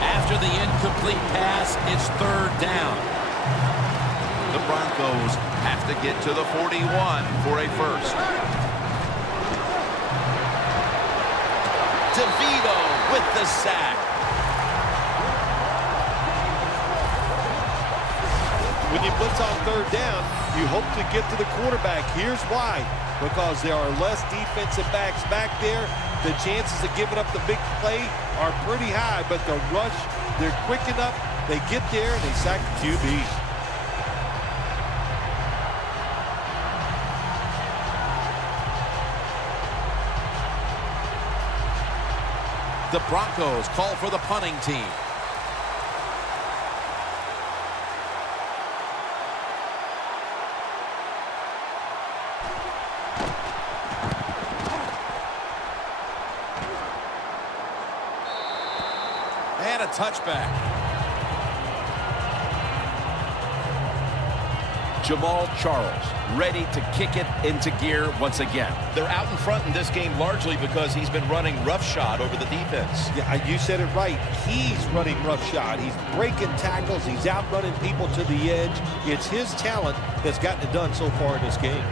After the incomplete pass, it's third down. The Broncos have to get to the 41 for a first. DeVito with the sack. When you blitz on third down, you hope to get to the quarterback. Here's why. Because there are less defensive backs back there. The chances of giving up the big play are pretty high, but the rush, they're quick enough. They get there and they sack the QB. The Broncos call for the punting team. And a touchback. Jamal Charles ready to kick it into gear once again. They're out in front in this game largely because he's been running roughshod over the defense. Yeah, you said it right. He's running roughshod. He's breaking tackles. He's outrunning people to the edge. It's his talent that's gotten it done so far in this game.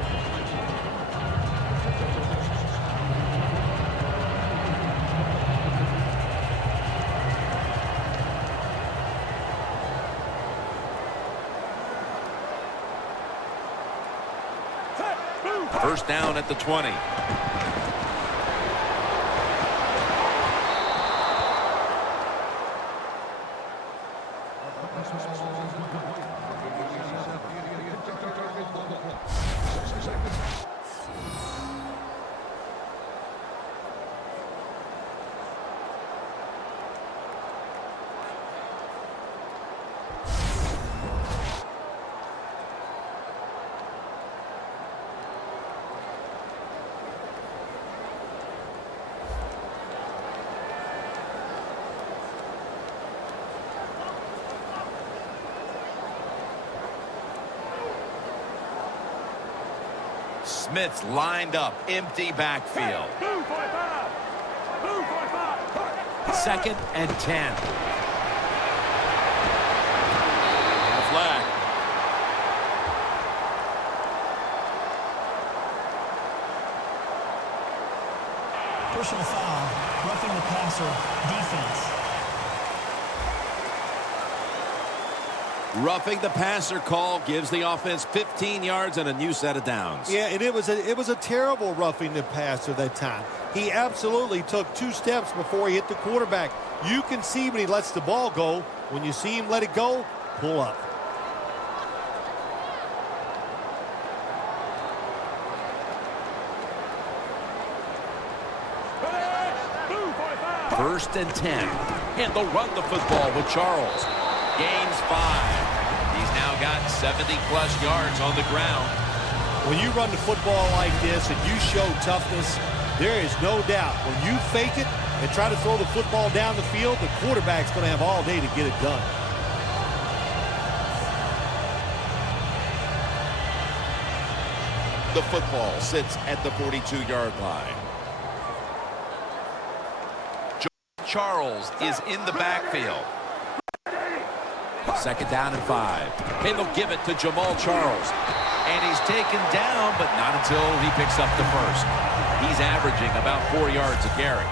First down at the 20. Smith's lined up, empty backfield. Second and 10. A flag. Personal foul, roughing the passer, defense. Roughing the passer call gives the offense 15 yards and a new set of downs. Yeah, and it was a terrible roughing the passer that time. He absolutely took 2 steps before he hit the quarterback. You can see when he lets the ball go. When you see him let it go, pull up. First and 10. And they'll run the football with Charles. Gains 5. He's now got 70-plus yards on the ground. When you run the football like this and you show toughness, there is no doubt when you fake it and try to throw the football down the field, the quarterback's going to have all day to get it done. The football sits at the 42-yard line. Charles is in the backfield. Second down and 5. And they'll give it to Jamal Charles. And he's taken down, but not until he picks up the first. He's averaging about 4 yards a carry.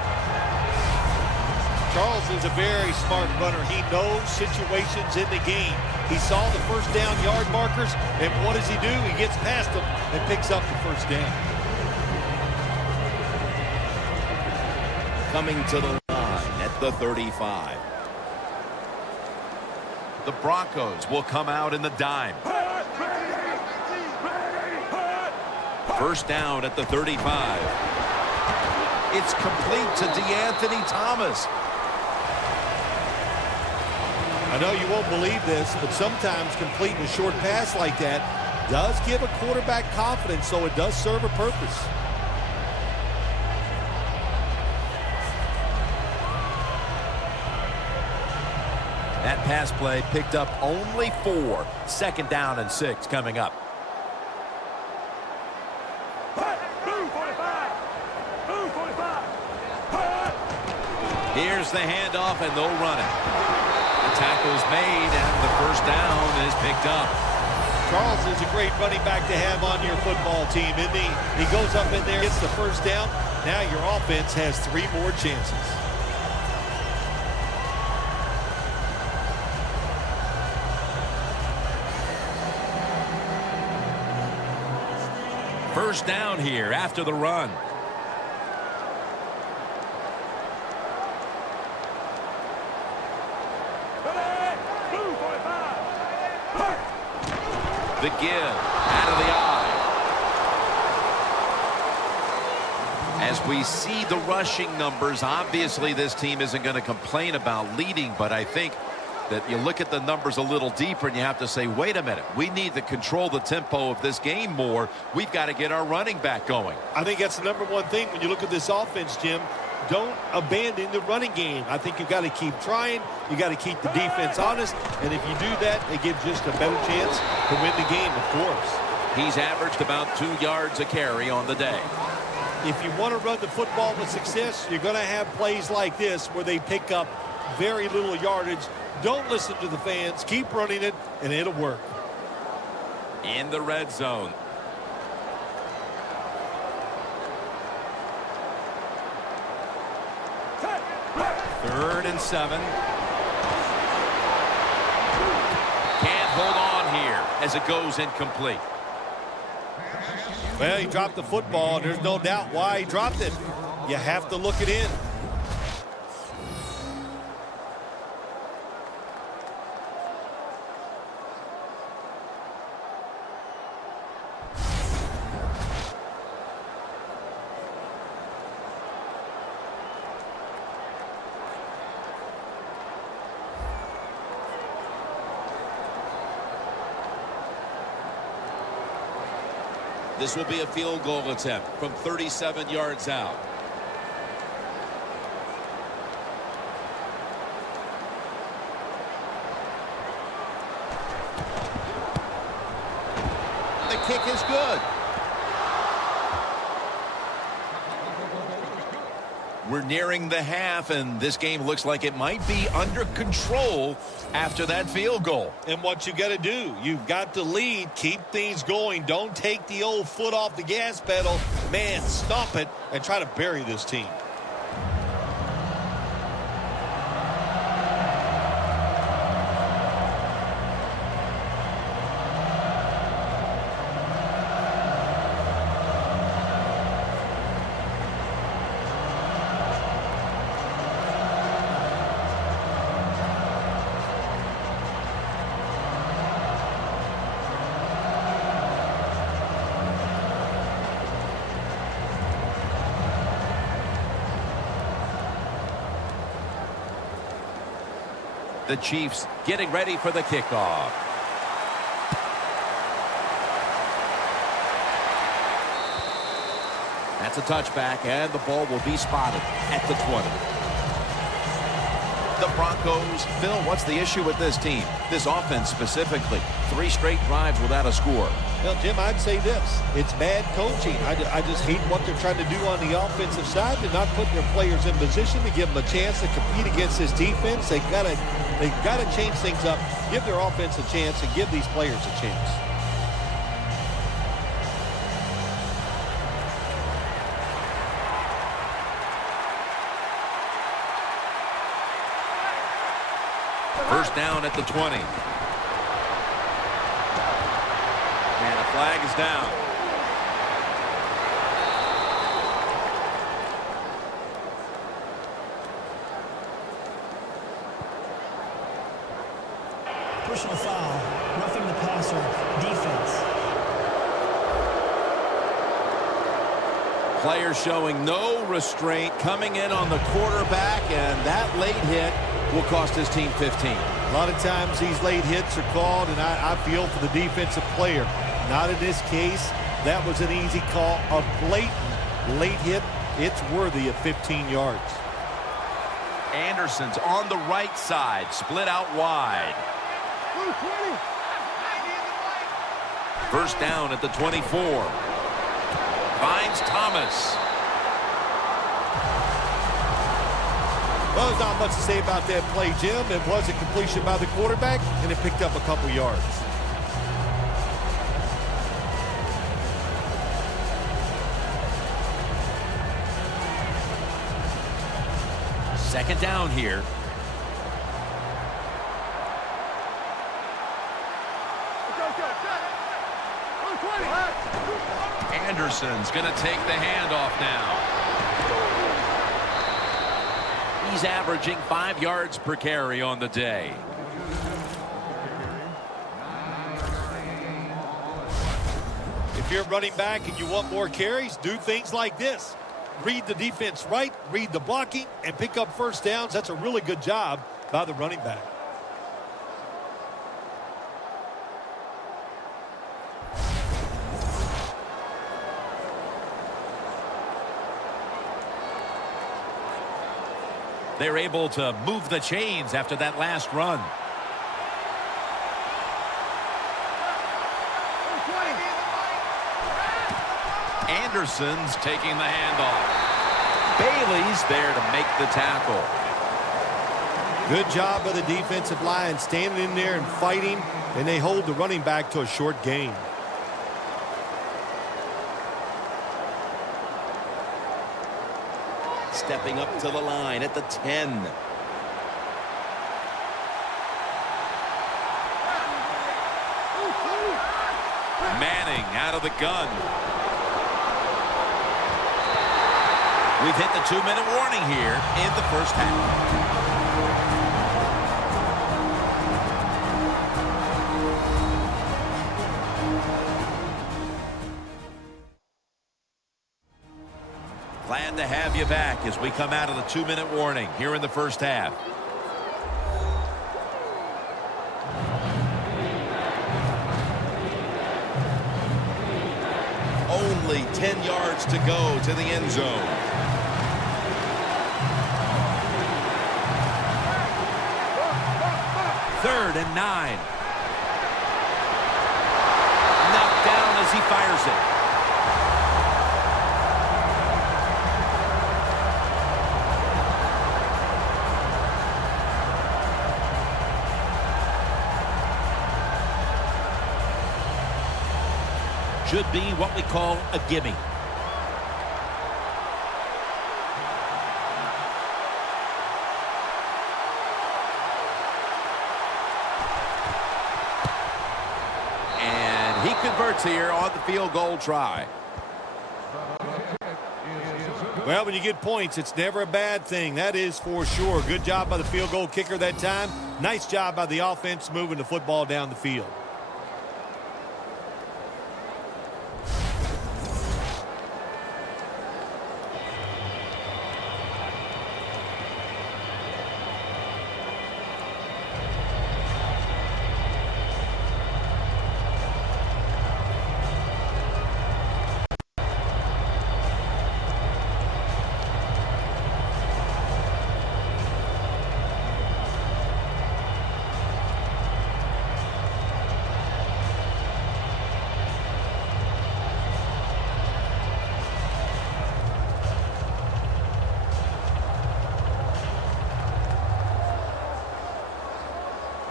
Charles is a very smart runner. He knows situations in the game. He saw the first down yard markers, and what does he do? He gets past them and picks up the first down. Coming to the line at the 35. The Broncos will come out in the dime. First down at the 35. It's complete to DeAnthony Thomas. I know you won't believe this, but sometimes completing a short pass like that does give a quarterback confidence, so it does serve a purpose. That pass play picked up only 4. Second down and 6 coming up. Here's the handoff, and they'll run it. The tackle's made, and the first down is picked up. Charles is a great running back to have on your football team, isn't he? He goes up in there, gets the first down. Now your offense has 3 more chances. First down here after the run. The give out of the eye. As we see the rushing numbers, obviously this team isn't going to complain about leading, but I think that you look at the numbers a little deeper and you have to say, wait a minute, we need to control the tempo of this game more. We've got to get our running back going. I think that's the number one thing when you look at this offense, Jim. Don't abandon the running game. I think you've got to keep trying. You got to keep the defense honest. And if you do that, it gives just a better chance to win the game, of course. He's averaged about 2 yards a carry on the day. If you want to run the football with success, you're going to have plays like this where they pick up very little yardage. Don't listen to the fans. Keep running it, and it'll work. In the red zone. Third and 7. Can't hold on here as it goes incomplete. Well, he dropped the football. There's no doubt why he dropped it. You have to look it in. This will be a field goal attempt from 37 yards out. The kick is good. We're nearing the half, and this game looks like it might be under control after that field goal. And what you got to do, you've got to lead, keep things going. Don't take the old foot off the gas pedal. Man, stop it and try to bury this team. The Chiefs getting ready for the kickoff. That's a touchback, and the ball will be spotted at the 20. The Broncos, Phil, what's the issue with this team? This offense specifically. 3 straight drives without a score. Well, Jim, I'd say this. It's bad coaching. I just hate what they're trying to do on the offensive side. They're not putting their players in position to give them a chance to compete against this defense. They've got to change things up, give their offense a chance, and give these players a chance. First down at the 20. And the flag is down. Personal foul. Roughing the passer. Defense. Players showing no restraint, coming in on the quarterback, and that late hit will cost his team 15. A lot of times these late hits are called, and I feel for the defensive player. Not in this case. That was an easy call. A blatant late hit. It's worthy of 15 yards. Anderson's on the right side, split out wide. First down at the 24. Finds Thomas. Well, there's not much to say about that play, Jim. It was a completion by the quarterback, and it picked up a couple yards. Second down here. Anderson's going to take the handoff now. He's averaging 5 yards per carry on the day. If you're running back and you want more carries, do things like this. Read the defense right, read the blocking, and pick up first downs. That's a really good job by the running back. They're able to move the chains after that last run. Anderson's taking the handoff. Bailey's there to make the tackle. Good job by the defensive line standing in there and fighting, and they hold the running back to a short gain. Stepping up to the line at the 10. Manning out of the gun. We've hit the 2-minute warning here in the first half. Glad to have you back as we come out of the 2-minute warning here in the first half. Only 10 yards to go to the end zone. Third and 9. Knocked down as he fires it. Should be what we call a gimme. And he converts here on the field goal try. Well, when you get points, it's never a bad thing. That is for sure. Good job by the field goal kicker that time. Nice job by the offense moving the football down the field.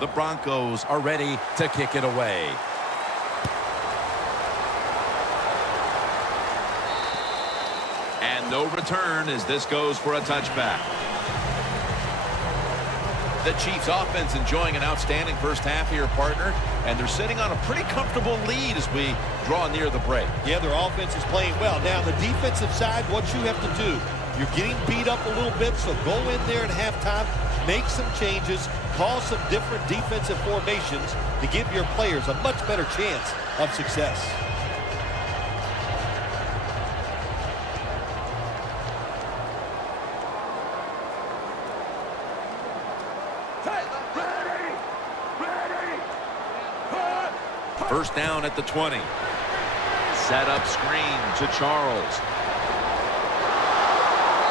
The Broncos are ready to kick it away. And no return as this goes for a touchback. The Chiefs offense enjoying an outstanding first half here, partner, and they're sitting on a pretty comfortable lead as we draw near the break. Yeah, their offense is playing well. Now, the defensive side, what you have to do, you're getting beat up a little bit, so go in there at halftime, make some changes, call some different defensive formations to give your players a much better chance of success. First down at the 20. Set up screen to Charles.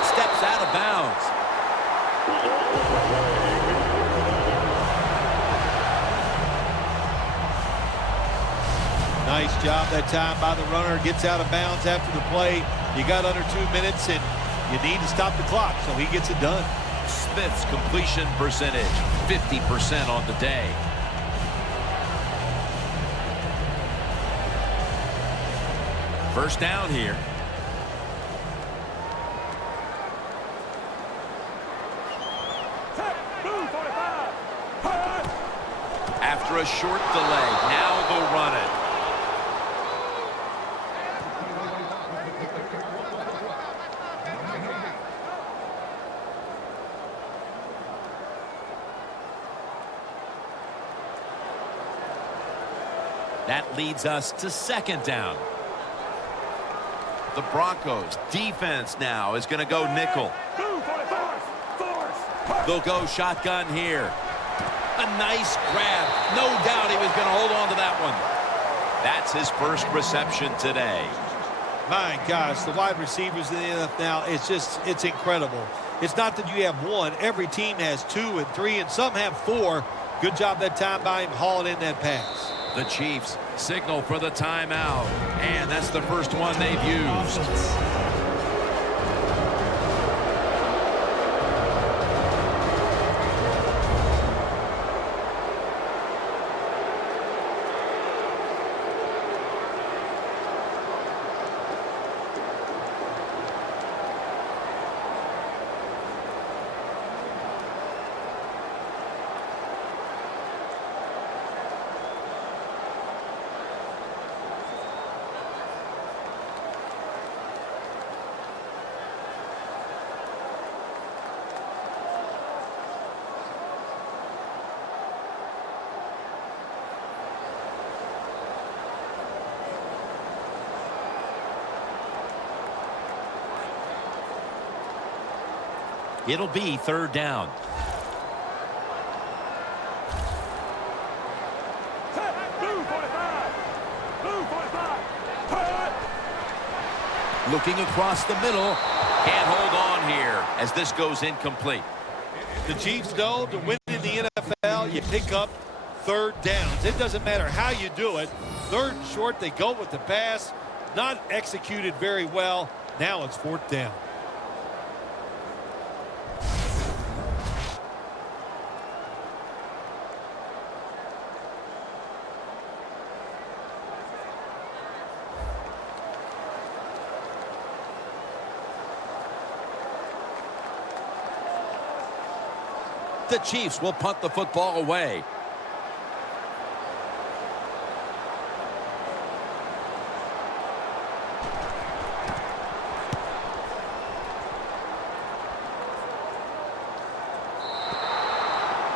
Steps out of bounds. Nice job that time by the runner. Gets out of bounds after the play. You got under 2 minutes, and you need to stop the clock, so he gets it done. Smith's completion percentage, 50% on the day. First down here. After a short delay, now they'll run it. That leads us to second down. The Broncos defense now is going to go nickel. They'll go shotgun here. A nice grab. No doubt he was going to hold on to that one. That's his first reception today. My gosh, the wide receivers in the NFL now, it's incredible. It's not that you have one. Every team has 2 and 3, and some have 4. Good job that time by him hauling in that pass. The Chiefs signal for the timeout, and that's the first one they've used. It'll be third down. Looking across the middle. Can't hold on here as this goes incomplete. The Chiefs know to win in the NFL, you pick up third downs. It doesn't matter how you do it. Third and short, they go with the pass. Not executed very well. Now it's fourth down. The Chiefs will punt the football away.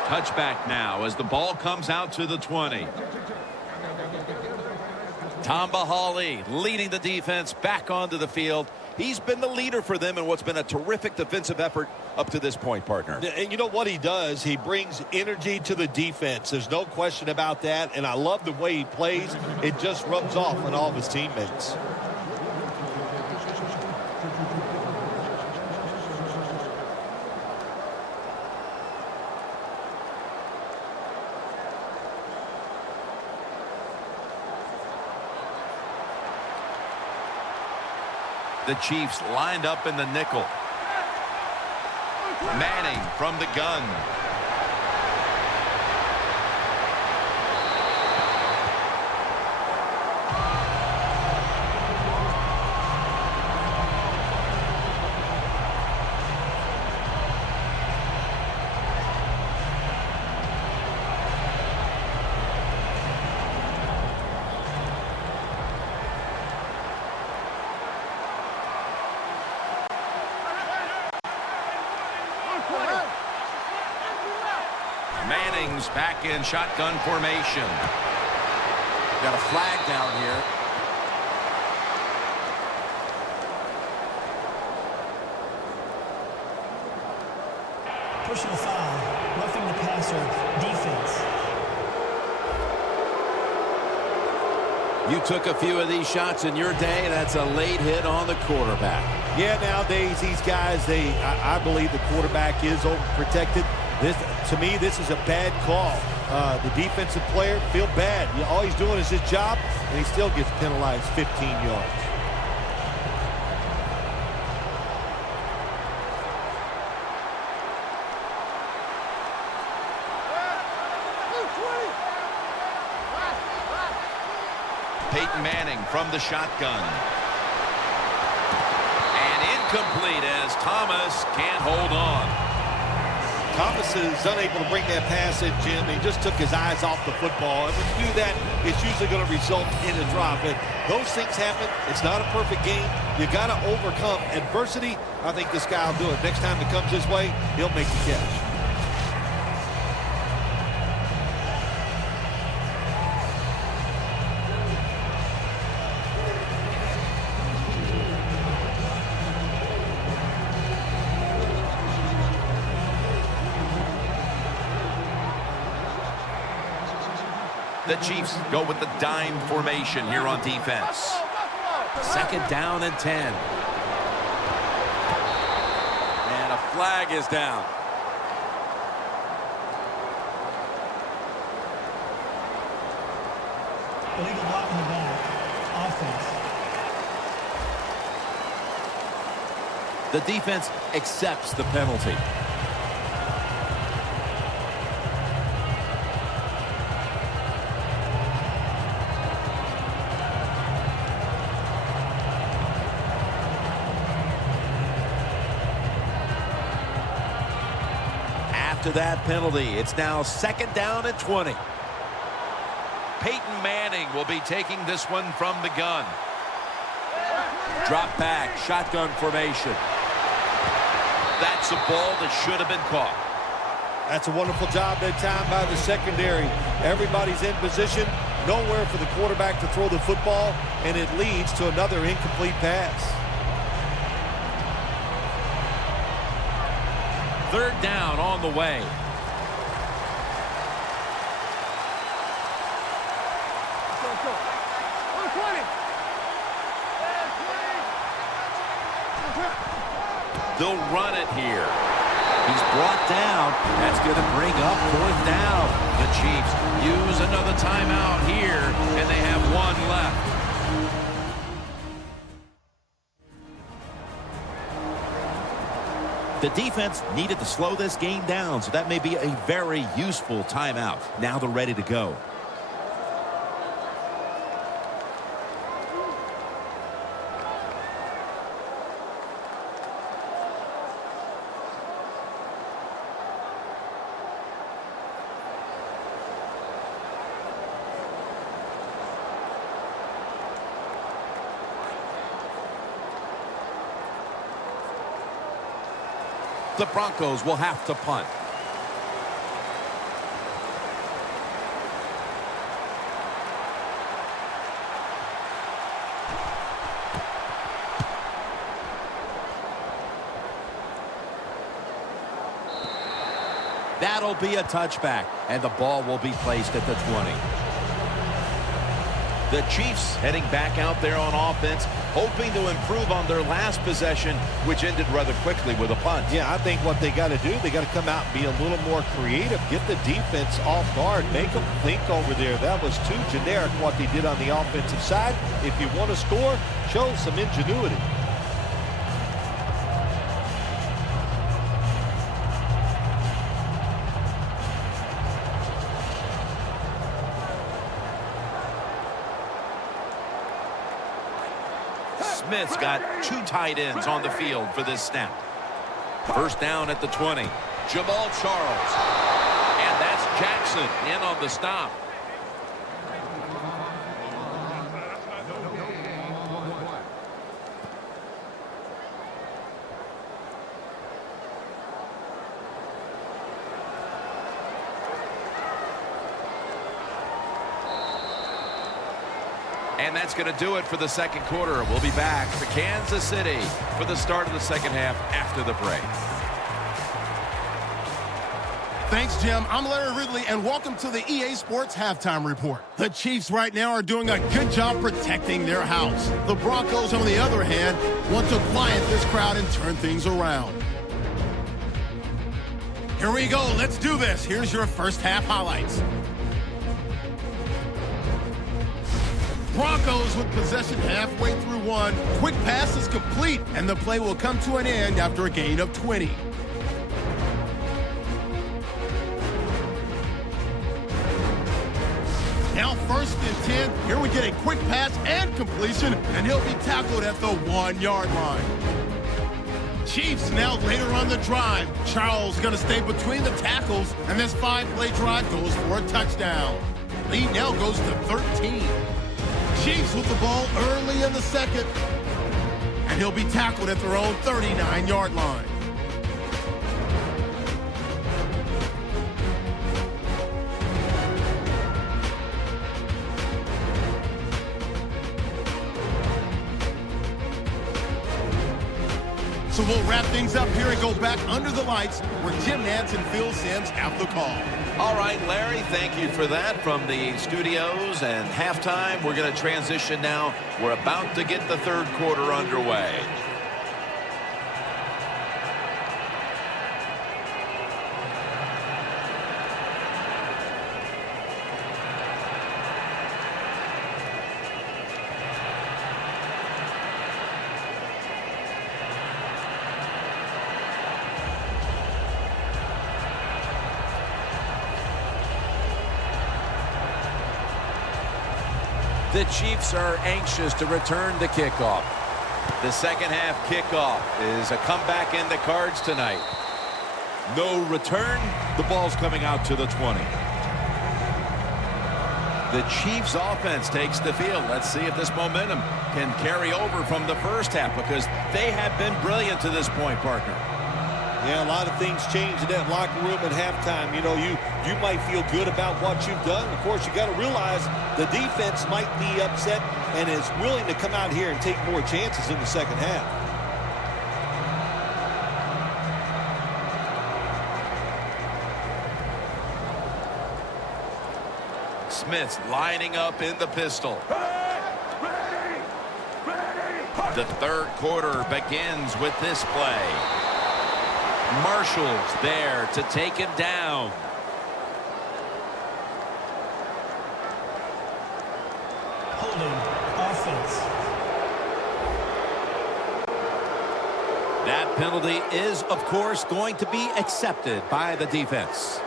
Touchback now as the ball comes out to the 20. Tamba Hawley leading the defense back onto the field. He's been the leader for them in what's been a terrific defensive effort up to this point, partner. And you know what he does? He brings energy to the defense. There's no question about that. And I love the way he plays. It just rubs off on all of his teammates. The Chiefs lined up in the nickel. Manning from the gun. Manning's back in shotgun formation. Got a flag down here. Personal foul, roughing the passer, defense. You took a few of these shots in your day. That's a late hit on the quarterback. Yeah, nowadays these guys, I believe the quarterback is overprotected. To me, this is a bad call. The defensive player feel bad. All he's doing is his job, and he still gets penalized 15 yards. Peyton Manning from the shotgun. And incomplete as Thomas can't hold on. Thomas is unable to bring that pass in, Jim. He just took his eyes off the football. And when you do that, it's usually going to result in a drop. And those things happen. It's not a perfect game. You got to overcome adversity. I think this guy will do it. Next time it comes his way, he'll make the catch. The Chiefs go with the dime formation here on defense. 2nd down and 10. And a flag is down. Illegal block in the back, offense. The defense accepts the penalty. After that penalty, it's now 2nd down and 20. Peyton Manning will be taking this one from the gun. Drop back, shotgun formation. That's a ball that should have been caught. That's a wonderful job that time by the secondary. Everybody's in position, nowhere for the quarterback to throw the football, and it leads to another incomplete pass. 3rd down on the way. They'll run it here. He's brought down. That's going to bring up 4th down. The Chiefs use another timeout here, and they have one left. The defense needed to slow this game down, so that may be a very useful timeout. Now they're ready to go. The Broncos will have to punt. That'll be a touchback, and the ball will be placed at the 20. The Chiefs heading back out there on offense, hoping to improve on their last possession, which ended rather quickly with a punt. Yeah, I think what they got to do, they got to come out and be a little more creative, get the defense off guard, make them think over there. That was too generic what they did on the offensive side. If you want to score, show some ingenuity. Smith's got 2 tight ends on the field for this snap. 1st down at the 20. Jamal Charles. And that's Jackson in on the stop. And that's going to do it for the second quarter. We'll be back to Kansas City for the start of the second half after the break. Thanks, Jim. I'm Larry Ridley, and welcome to the EA Sports Halftime Report. The Chiefs right now are doing a good job protecting their house. The Broncos, on the other hand, want to quiet this crowd and turn things around. Here we go. Let's do this. Here's your first half highlights. Broncos with possession halfway through one. Quick pass is complete, and the play will come to an end after a gain of 20. Now 1st and 10. Here we get a quick pass and completion, and he'll be tackled at the 1-yard line. Chiefs now later on the drive. Charles going to stay between the tackles, and this 5-play drive goes for a touchdown. Lead now goes to 13. Chiefs with the ball early in the second, and he'll be tackled at their own 39-yard line. So we'll wrap things up here and go back under the lights where Jim Nantz and Phil Simms have the call. All right, Larry, thank you for that from the studios. And halftime, we're going to transition now. We're about to get the third quarter underway. The Chiefs are anxious to return the kickoff. The second half kickoff is a comeback in the cards tonight. No return. The ball's coming out to the 20. The Chiefs offense takes the field. Let's see if this momentum can carry over from the first half, because they have been brilliant to this point, partner. Yeah, a lot of things change in that locker room at halftime. You know, you might feel good about what you've done. Of course, you got to realize the defense might be upset and is willing to come out here and take more chances in the second half. Smith's lining up in the pistol. The third quarter begins with this play. Marshall's there to take him down. Holding offense. That penalty is, of course, going to be accepted by the defense.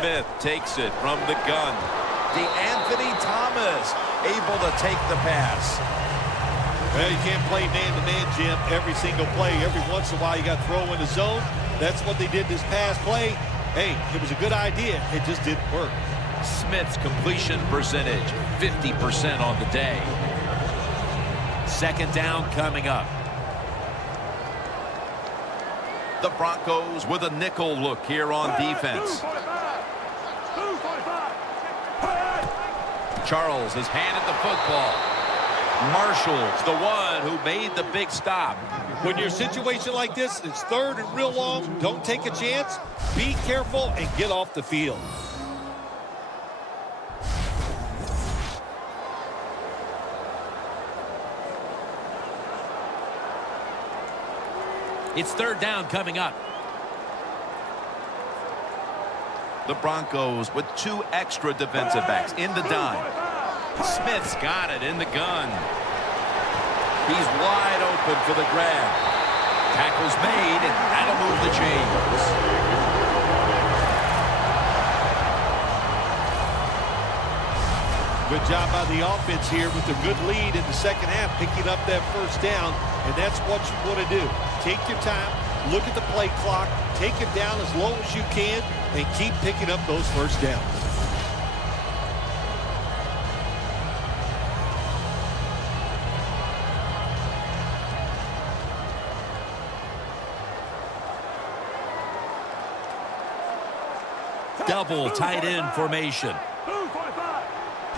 Smith takes it from the gun. Anthony Thomas able to take the pass. Well, you can't play man-to-man, Jim, every single play. Every once in a while, you got to throw in the zone. That's what they did this past play. Hey, it was a good idea. It just didn't work. Smith's completion percentage, 50% on the day. Second down coming up. The Broncos with a nickel look here on defense. Charles has handed the football. Marshall's the one who made the big stop. When you're in a situation like this, it's third and real long. Don't take a chance. Be careful and get off the field. It's third down coming up. The Broncos with two extra defensive backs in the dime. Smith's got it in the gun. He's wide open for the grab. Tackle's made, and that'll move the chains. Good job by the offense here with a good lead in the second half, picking up that first down, and that's what you want to do. Take your time, look at the play clock, take it down as low as you can, and keep picking up those first downs. Double tight end formation.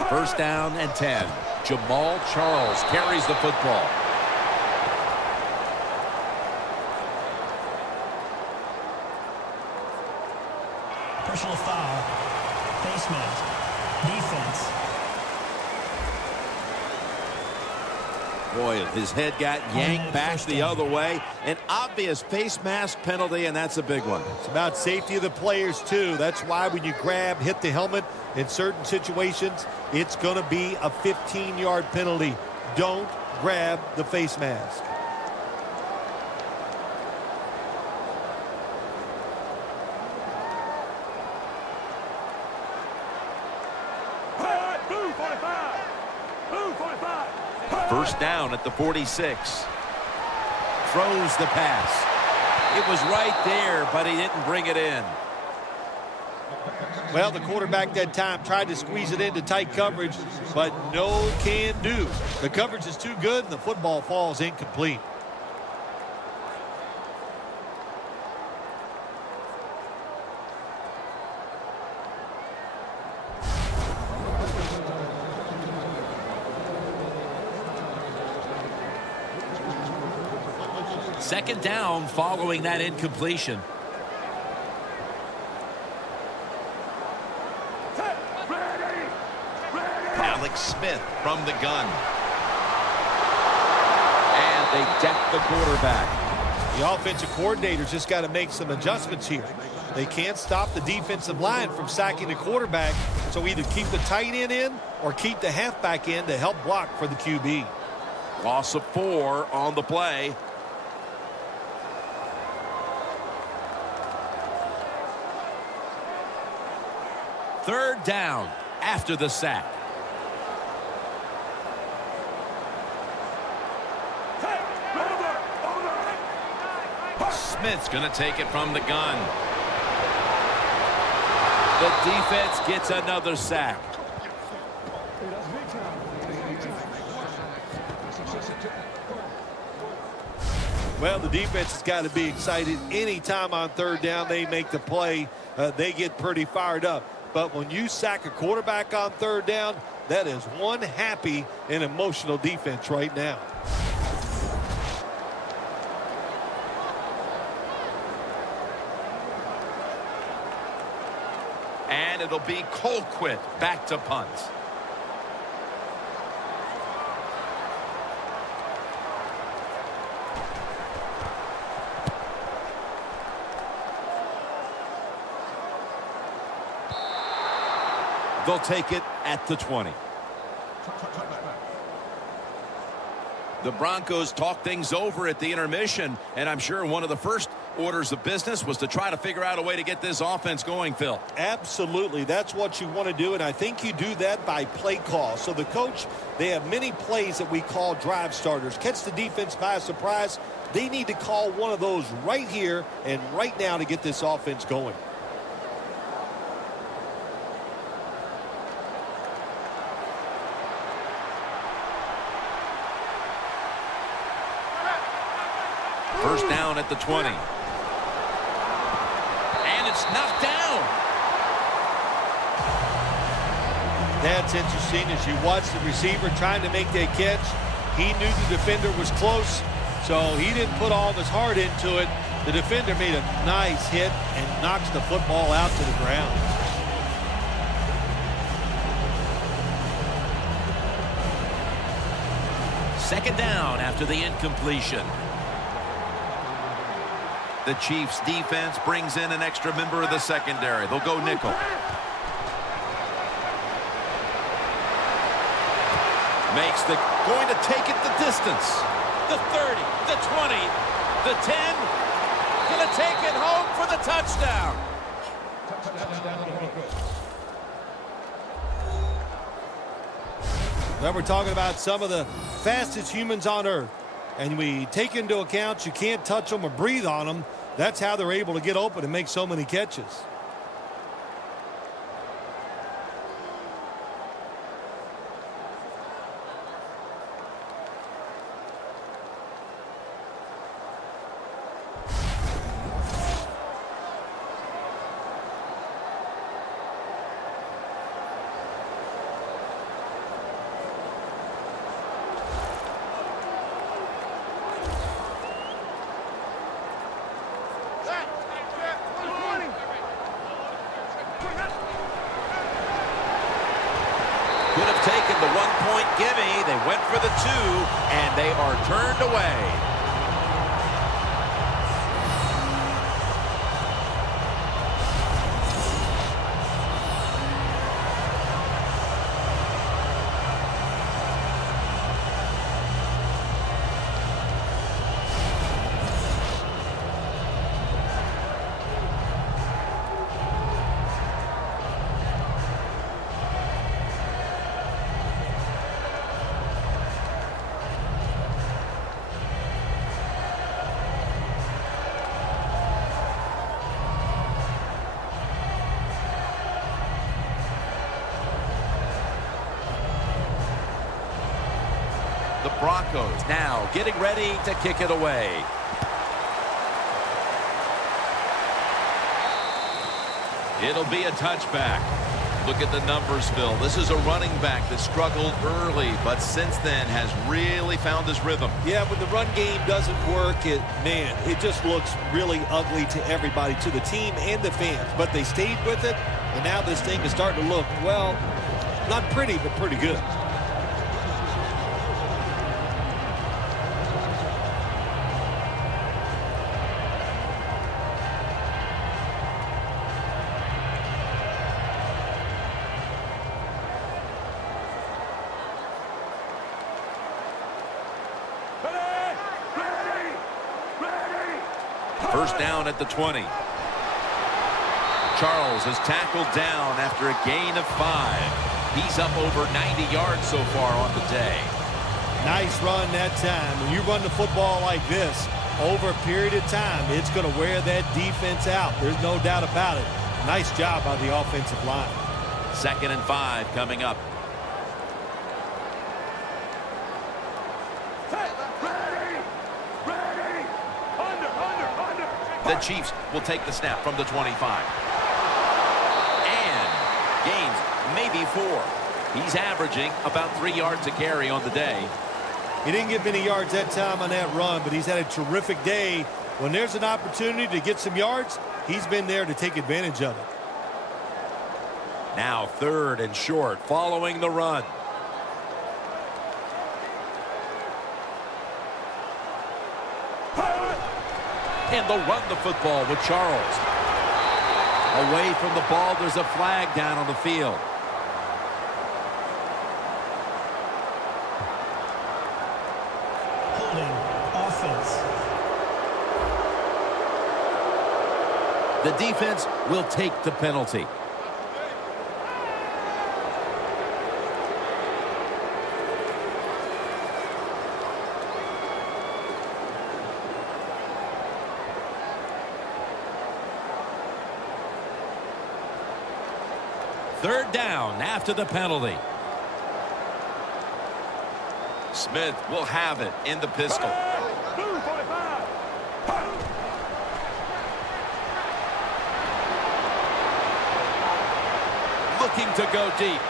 First down and 10. Jamal Charles carries the football. Personal foul. Face mask. Defense. Boy, his head got yanked back the other way. An obvious face mask penalty, and that's a big one. It's about safety of the players, too. That's why when you grab, hit the helmet in certain situations, it's going to be a 15-yard penalty. Don't grab the face mask. First down at the 46. Throws the pass. It was right there, but he didn't bring it in. Well, the quarterback that time tried to squeeze it into tight coverage, but no can do. The coverage is too good, and the football falls incomplete. Second down following that incompletion. Alex Smith from the gun. And they deck the quarterback. The offensive coordinator's just got to make some adjustments here. They can't stop the defensive line from sacking the quarterback, so either keep the tight end in or keep the halfback in to help block for the QB. Loss of 4 on the play. Third down after the sack. Smith's going to take it from the gun. The defense gets another sack. Well, the defense has got to be excited. Anytime on third down they make the play, they get pretty fired up. But when you sack a quarterback on third down, that is one happy and emotional defense right now. And it'll be Colquitt back to punt. They'll take it at the 20. The Broncos talk things over at the intermission, and I'm sure one of the first orders of business was to try to figure out a way to get this offense going, Phil. Absolutely. That's what you want to do, and I think you do that by play call. So the coach, they have many plays that we call drive starters. Catch the defense by surprise. They need to call one of those right here and right now to get this offense going. First down at the 20. And it's knocked down. That's interesting. As you watch the receiver trying to make that catch, he knew the defender was close, so he didn't put all of his heart into it. The defender made a nice hit and knocks the football out to the ground. Second down after the incompletion. The Chiefs defense brings in an extra member of the secondary. They'll go nickel. Going to take it the distance. The 30, the 20, the 10. Going to take it home for the touchdown. Well, we're talking about some of the fastest humans on earth. And we take into account you can't touch them or breathe on them. That's how they're able to get open and make so many catches. Could have taken the 1-point gimme. They went for the 2, and they are turned away. The Broncos now getting ready to kick it away. It'll be a touchback. Look at the numbers, Phil. This is a running back that struggled early, but since then has really found his rhythm. Yeah, when the run game doesn't work, it just looks really ugly to everybody, to the team and the fans. But they stayed with it, and now this thing is starting to look, well, not pretty, but pretty good. First down at the 20. Charles is tackled down after a gain of 5. He's up over 90 yards so far on the day. Nice run that time. When you run the football like this over a period of time, it's going to wear that defense out. There's no doubt about it. Nice job by the offensive line. 2nd and 5 coming up. The Chiefs will take the snap from the 25. And gains maybe 4. He's averaging about 3 yards a carry on the day. He didn't get many yards that time on that run, but he's had a terrific day. When there's an opportunity to get some yards, he's been there to take advantage of it. Now 3rd and short following the run. And they'll run the football with Charles. Away from the ball, there's a flag down on the field. Holding offense. The defense will take the penalty. Third down after the penalty. Smith will have it in the pistol. Looking to go deep.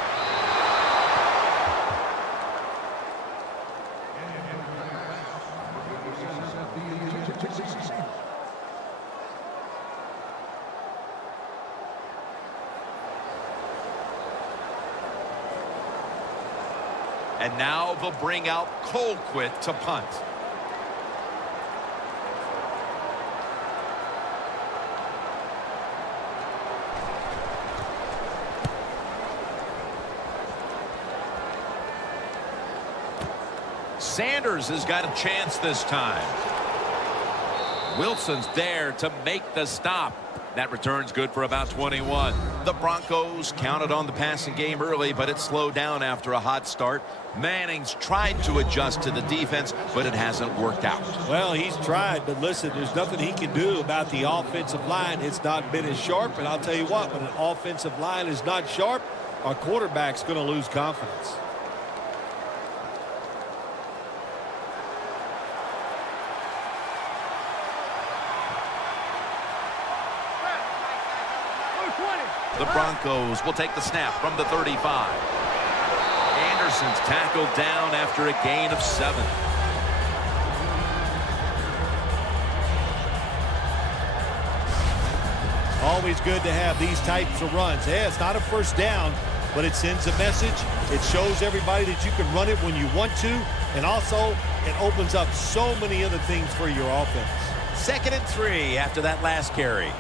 And now they'll bring out Colquitt to punt. Sanders has got a chance this time. Wilson's there to make the stop. That return's good for about 21. The Broncos counted on the passing game early, but it slowed down after a hot start. Manning's tried to adjust to the defense, but it hasn't worked out. Well, he's tried, but listen, there's nothing he can do about the offensive line. It's not been as sharp, and I'll tell you what, when an offensive line is not sharp, our quarterback's going to lose confidence. The Broncos will take the snap from the 35. Anderson's tackled down after a gain of 7. Always good to have these types of runs. Yeah, it's not a first down, but it sends a message. It shows everybody that you can run it when you want to, and also it opens up so many other things for your offense. 2nd and 3 after that last carry.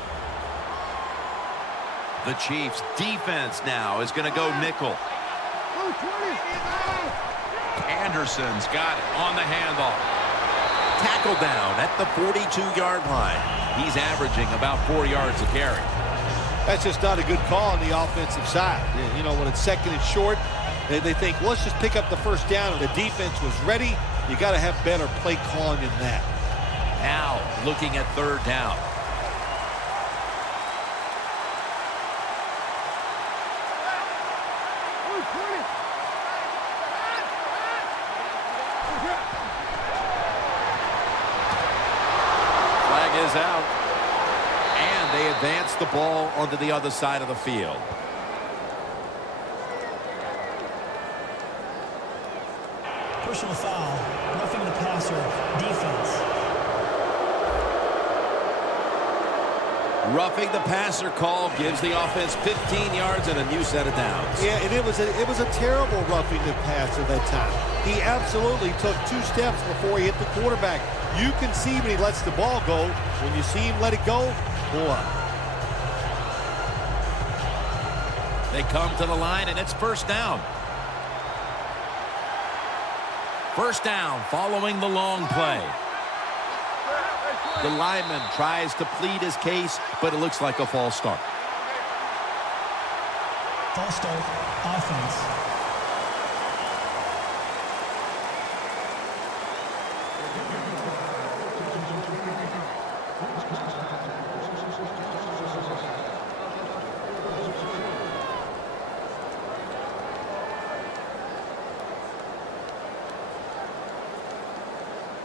The Chiefs defense now is going to go nickel. Anderson's got it on the handoff. Tackle down at the 42-yard line. He's averaging about 4 yards a carry. That's just not a good call on the offensive side. You know, when it's 2nd and short, they think, well, let's just pick up the first down, and the defense was ready. You got to have better play calling than that. Now looking at 3rd down. Is out, and they advance the ball onto the other side of the field. Personal foul, roughing the passer, defense. Roughing the passer call gives the offense 15 yards and a new set of downs. Yeah, and it was a terrible roughing the passer that time. He absolutely took 2 steps before he hit the quarterback. You can see when he lets the ball go. When you see him let it go, pull up. They come to the line, and it's 1st down. 1st down following the long play. The lineman tries to plead his case, but it looks like a false start. False start, offense.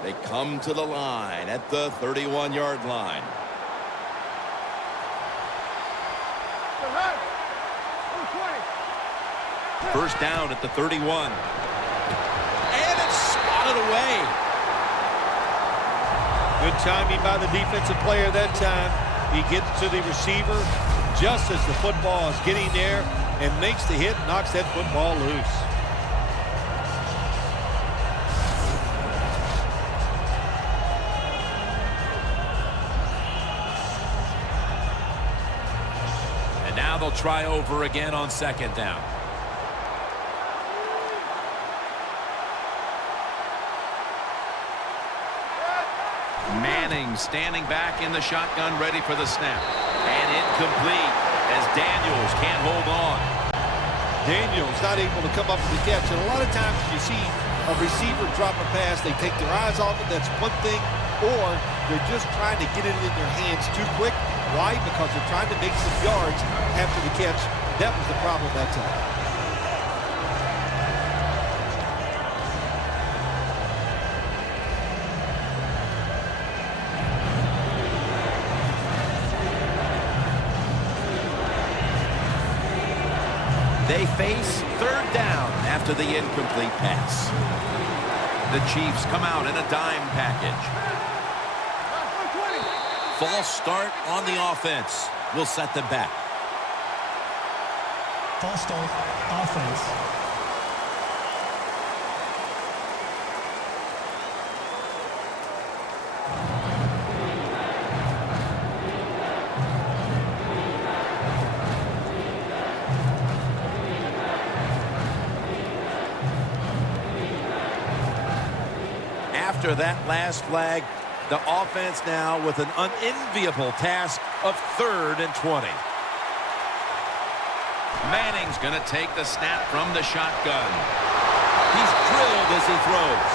They come to the line at the 31-yard line. First down at the 31. And it's swatted away. Good timing by the defensive player that time. He gets to the receiver just as the football is getting there and makes the hit, knocks that football loose. They'll try over again on 2nd down. Manning standing back in the shotgun, ready for the snap. And incomplete as Daniels can't hold on. Daniels not able to come up with the catch. And a lot of times you see a receiver drop a pass, they take their eyes off it. That's one thing. Or they're just trying to get it in their hands too quick. Why? Because they're trying to make some yards after the catch. That was the problem that time. They face 3rd down after the incomplete pass. The Chiefs come out in a dime package. False start on the offense will set them back. False start, offense. After that last flag, The offense now with an unenviable task of 3rd and 20. Manning's going to take the snap from the shotgun. He's drilled as he throws.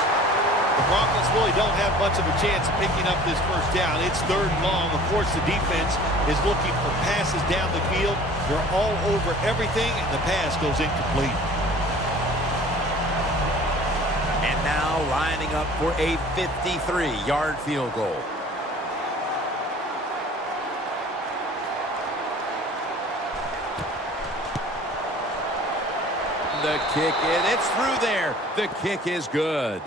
The Broncos really don't have much of a chance of picking up this first down. It's 3rd and long. Of course, the defense is looking for passes down the field. They're all over everything, and the pass goes incomplete. And now lining up for a 53-yard field goal. The kick it's through there. The kick is good.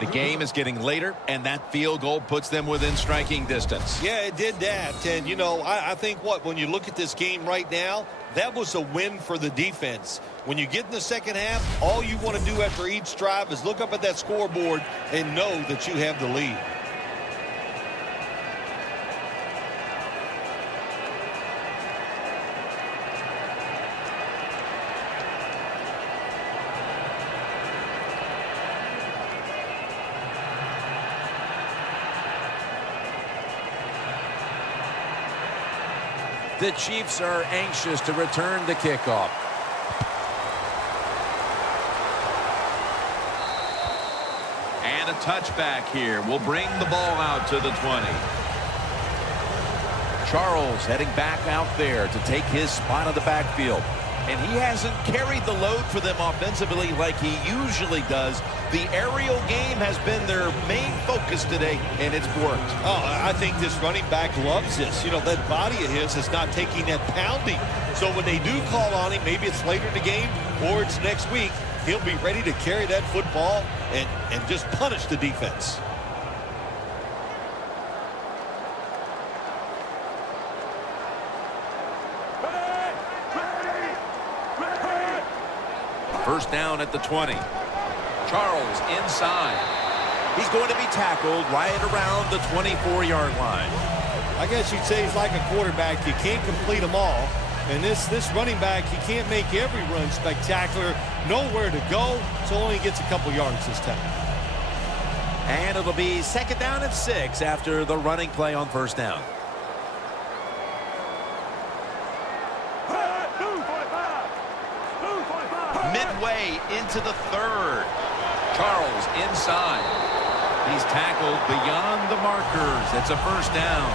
The game is getting later, and that field goal puts them within striking distance. Yeah, it did that. And, you know, I think when you look at this game right now, that was a win for the defense. When you get in the second half, all you want to do after each drive is look up at that scoreboard and know that you have the lead. The Chiefs are anxious to return the kickoff. And a touchback here will bring the ball out to the 20. Charles heading back out there to take his spot on the backfield. And he hasn't carried the load for them offensively like he usually does. The aerial game has been their main focus today, and it's worked. Oh, I think this running back loves this. You know, that body of his is not taking that pounding. So when they do call on him, maybe it's later in the game or it's next week, he'll be ready to carry that football and just punish the defense. First down at the 20. Charles inside. He's going to be tackled right around the 24-yard line. I guess you'd say he's like a quarterback. You can't complete them all. And this running back, he can't make every run spectacular. Nowhere to go, so only gets a couple yards this time. And it'll be 2nd down and 6 after the running play on 1st down. Midway into the 3rd. Charles inside. He's tackled beyond the markers. It's a 1st down.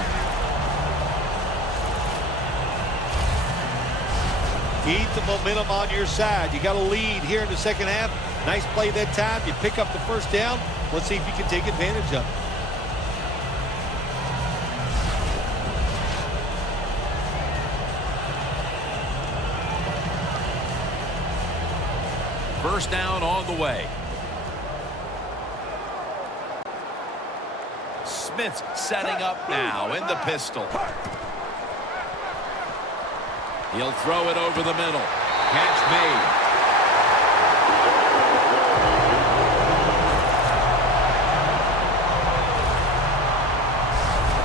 Keep the momentum on your side. You got a lead here in the second half. Nice play that time. You pick up the 1st down. Let's see if you can take advantage of it. First down on the way. Smith's setting up now in the pistol. He'll throw it over the middle. Catch made.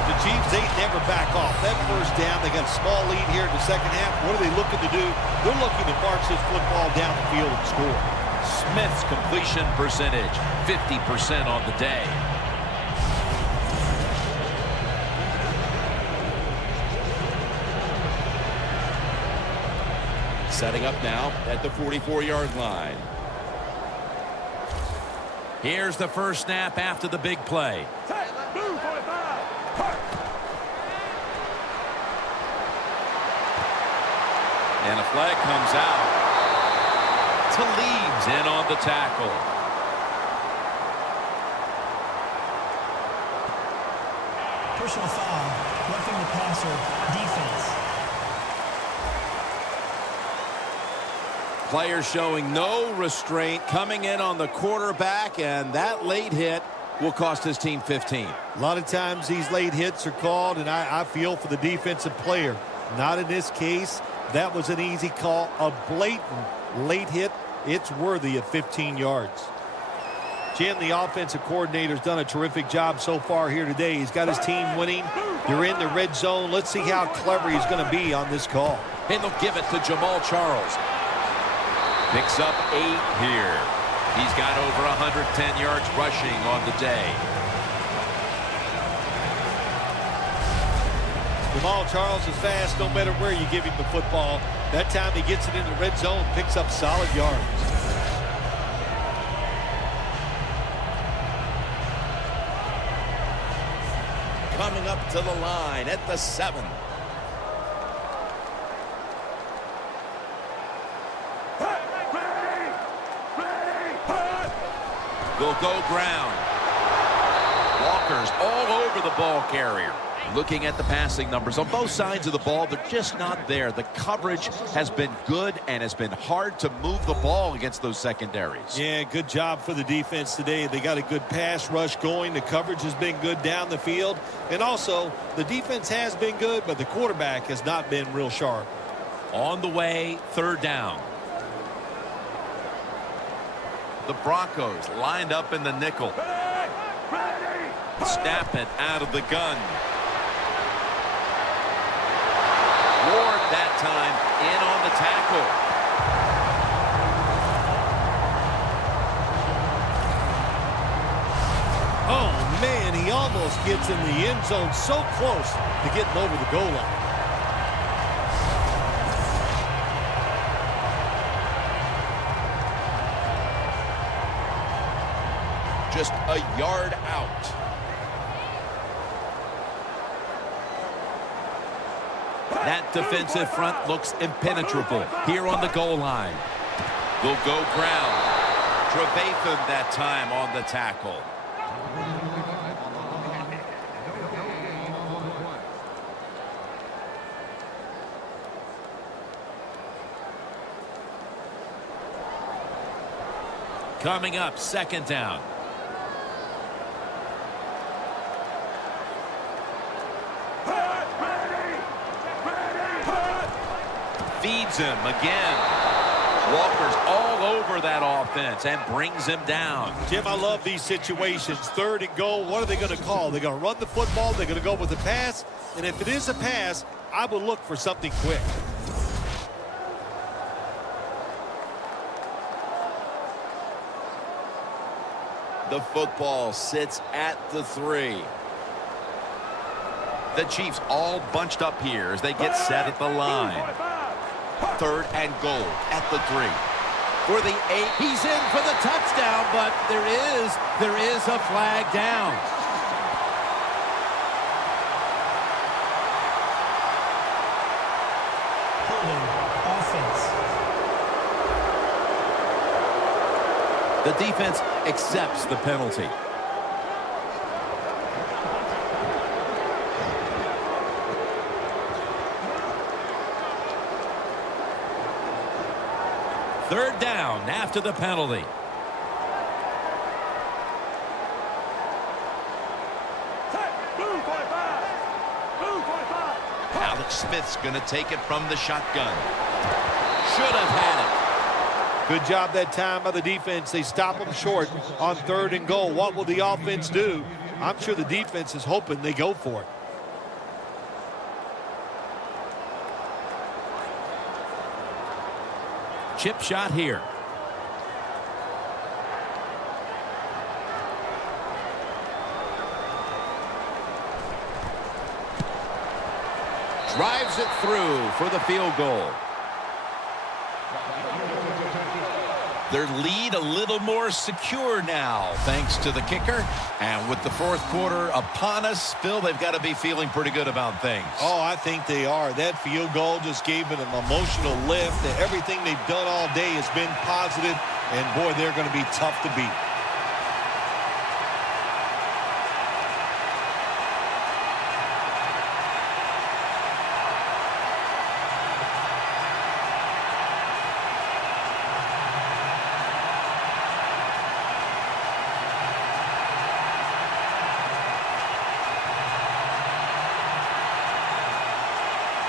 The Chiefs, they never back off. That 1st down, they got a small lead here in the second half. What are they looking to do? They're looking to march this football down the field and score. Smith's completion percentage, 50% on the day. Setting up now at the 44-yard line. Here's the first snap after the big play. And a flag comes out. Talib's in on the tackle. Personal foul, roughing the passer, defense. Player showing no restraint, coming in on the quarterback, and that late hit will cost his team 15. A lot of times these late hits are called, and I feel for the defensive player. Not in this case. That was an easy call. A blatant late hit. It's worthy of 15 yards. Jim, the offensive coordinator's done a terrific job so far here today. He's got his team winning. They're in the red zone. Let's see how clever he's going to be on this call. And they'll give it to Jamal Charles. Picks up 8 here. He's got over 110 yards rushing on the day. Jamal Charles is fast no matter where you give him the football. That time he gets it in the red zone, picks up solid yards. Coming up to the line at the 7. Will go ground. Walker's all over the ball carrier. Looking at the passing numbers on both sides of the ball, they're just not there. The coverage has been good and has been hard to move the ball against those secondaries. Yeah, good job for the defense today. They got a good pass rush going. The coverage has been good down the field. And also, the defense has been good, but the quarterback has not been real sharp. On the way, 3rd down. The Broncos lined up in the nickel. Snap it out of the gun. Ward that time in on the tackle. Oh, man, he almost gets in the end zone, so close to getting over the goal line. Just a yard out. That defensive front looks impenetrable here on the goal line. Will go ground. Trevathan that time on the tackle. Coming up, 2nd down. Feeds him again. Walker's all over that offense and brings him down. Jim, I love these situations. 3rd and goal. What are they going to call? They're going to run the football. They're going to go with a pass. And if it is a pass, I would look for something quick. The football sits at the 3. The Chiefs all bunched up here as they get set at the line. 3rd and goal at the 3. For the 8. He's in for the touchdown, but there is a flag down. Holding. Offense. The defense accepts the penalty. Third down after the penalty. Alex Smith's going to take it from the shotgun. Should have had it. Good job that time by the defense. They stop them short on 3rd and goal. What will the offense do? I'm sure the defense is hoping they go for it. Chip shot here. Drives it through for the field goal. Their lead a little more secure now, thanks to the kicker. And with the 4th quarter upon us, Phil, they've got to be feeling pretty good about things. Oh, I think they are. That field goal just gave it an emotional lift. Everything they've done all day has been positive, and boy, they're going to be tough to beat.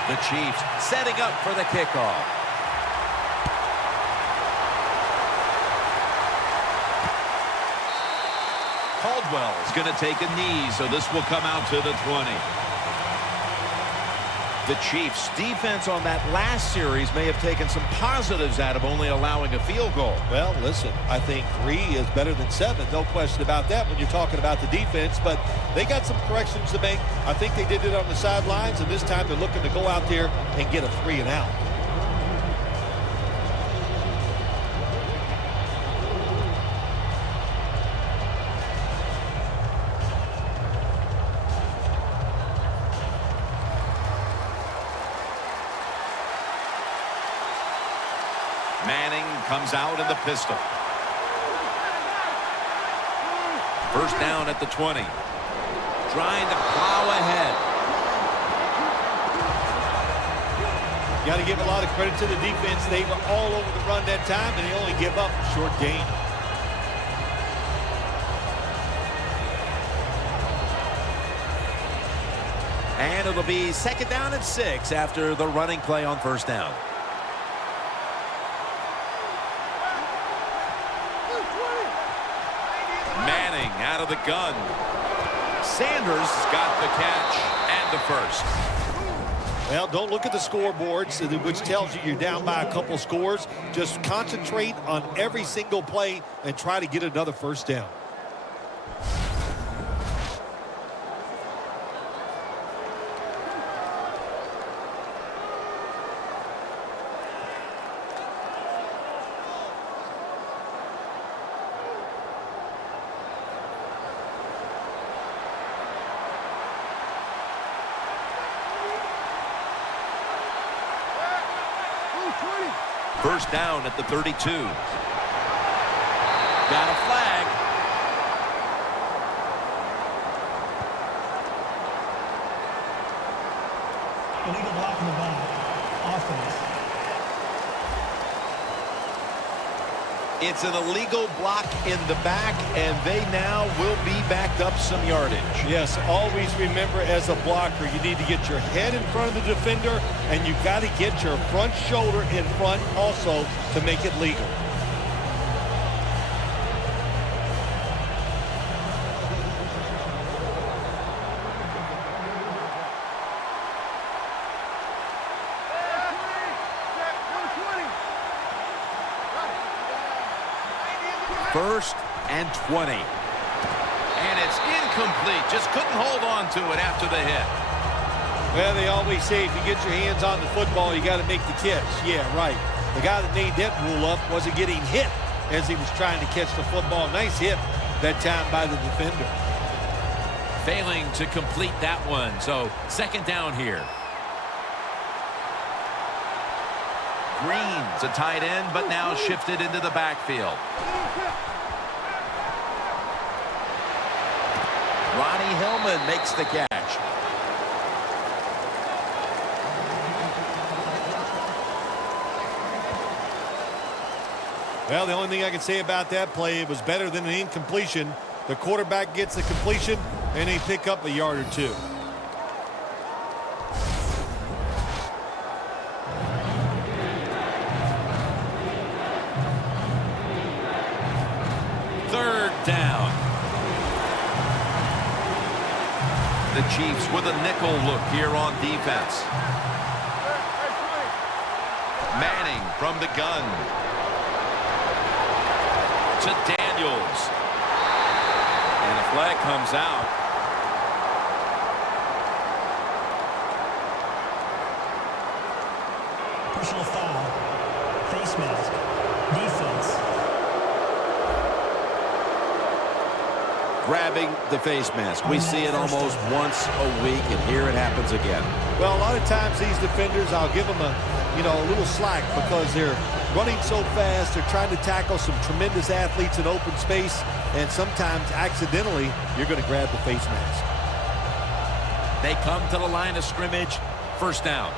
The Chiefs setting up for the kickoff. Caldwell's going to take a knee, so this will come out to the 20. The Chiefs' defense on that last series may have taken some positives out of only allowing a field goal. Well, listen, I think 3 is better than 7. No question about that when you're talking about the defense. But they got some corrections to make. I think they did it on the sidelines, and this time they're looking to go out there and get a 3 and out. Manning comes out in the pistol. First down at the 20. Trying to plow ahead. You got to give a lot of credit to the defense. They were all over the run that time, and they only give up a short gain. And it'll be second down and 6 after the running play on first down. Manning out of the gun. Sanders got the catch and the first. Well, don't look at the scoreboards, which tells you you're down by a couple scores. Just concentrate on every single play and try to get another first down. First down at the 32. Got a flag. Illegal block in the back. Offense. It's an illegal block in the back, and they now will be backed up some yardage. Yes, always remember as a blocker, you need to get your head in front of the defender, and you got to get your front shoulder in front also to make it legal. First and 20. And it's incomplete. Just couldn't hold on to it after the hit. Well, they always say if you get your hands on the football, you got to make the catch. Yeah, right. The guy that made that rule up wasn't getting hit as he was trying to catch the football. Nice hit that time by the defender. Failing to complete that one. So second down here. Green's a tight end, but now shifted into the backfield. Ronnie Hillman makes the catch. Well, the only thing I can say about that play, it was better than an incompletion. The quarterback gets the completion, and they pick up a yard or two. Third down. The Chiefs with a nickel look here on defense. Manning from the gun. To Daniels. And a flag comes out. Personal foul. Face mask. Defense. Grabbing the face mask. We see it almost once a week, and here it happens again. Well, a lot of times these defenders, I'll give them a little slack because they're running so fast. They're trying to tackle some tremendous athletes in open space, and sometimes accidentally you're going to grab the face mask. They come to the line of scrimmage. First down.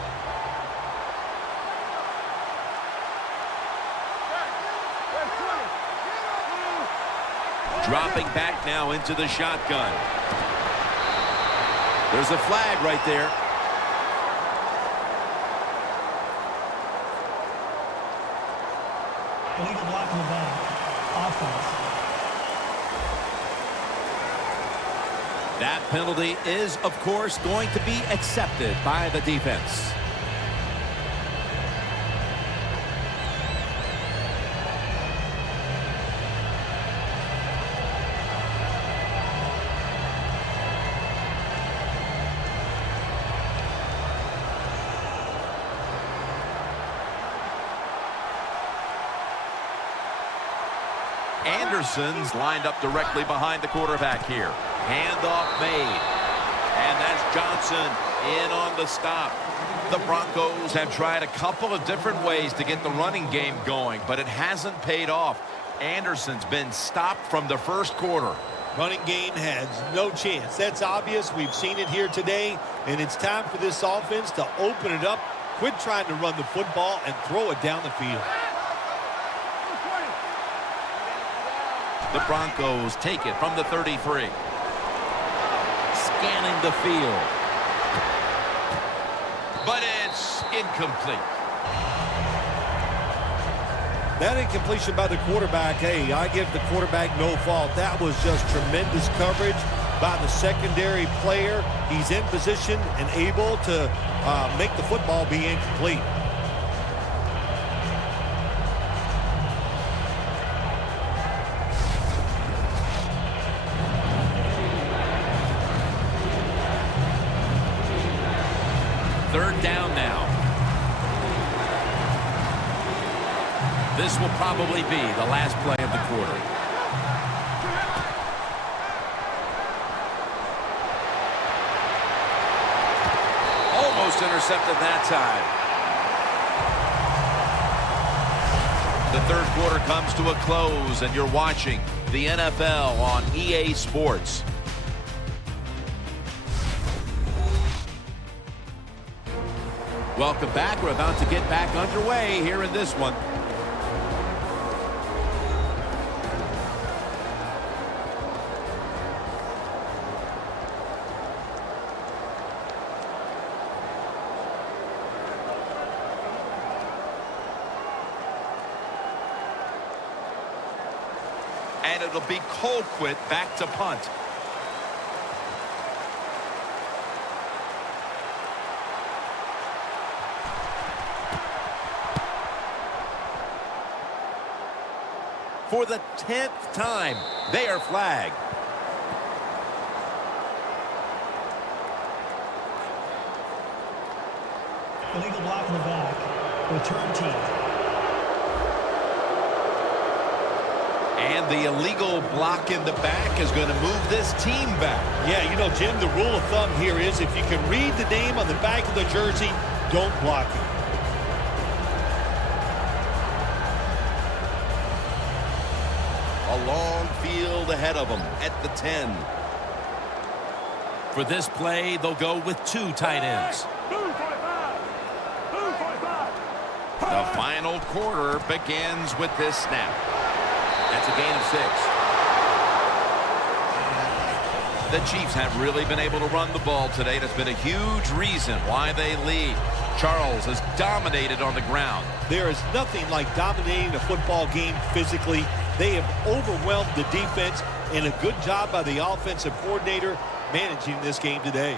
Dropping back now into the shotgun. There's a flag right there. Illegal block in the back. Offense. That penalty is, of course, going to be accepted by the defense. Anderson's lined up directly behind the quarterback here. Handoff made. And that's Johnson in on the stop. The Broncos have tried a couple of different ways to get the running game going, but it hasn't paid off. Anderson's been stopped from the first quarter. Running game has no chance. That's obvious. We've seen it here today, and it's time for this offense to open it up, quit trying to run the football, and throw it down the field. The Broncos take it from the 33. Scanning the field. But it's incomplete. That incompletion by the quarterback, hey, I give the quarterback no fault. That was just tremendous coverage by the secondary player. He's in position and able to make the football be incomplete. Third down now. This will probably be the last play of the quarter. Almost intercepted that time. The third quarter comes to a close, and you're watching the NFL on EA Sports. Welcome back. We're about to get back underway here in this one. And it'll be Colquitt back to punt. For the 10th time, they are flagged. Illegal block in the back. Return team. And the illegal block in the back is going to move this team back. Yeah, you know, Jim, the rule of thumb here is if you can read the name on the back of the jersey, don't block it. A long field ahead of them at the 10. For this play, they'll go with two tight ends. The final quarter begins with this snap. That's a gain of 6. The Chiefs have really been able to run the ball today. That's been a huge reason why they lead. Charles has dominated on the ground. There is nothing like dominating a football game physically. They have overwhelmed the defense, and a good job by the offensive coordinator managing this game today.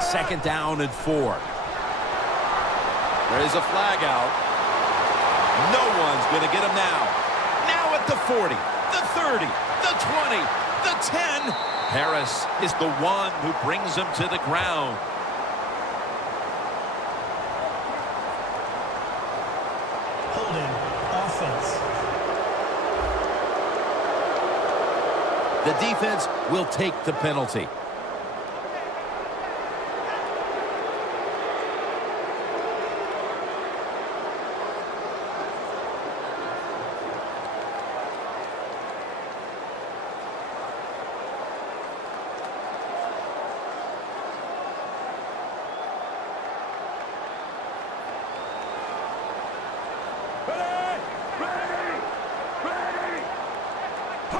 Second down and 4. There is a flag out. No one's going to get him now. Now at the 40, the 30, the 20, the 10. Harris is the one who brings him to the ground. Holding. Offense. The defense will take the penalty.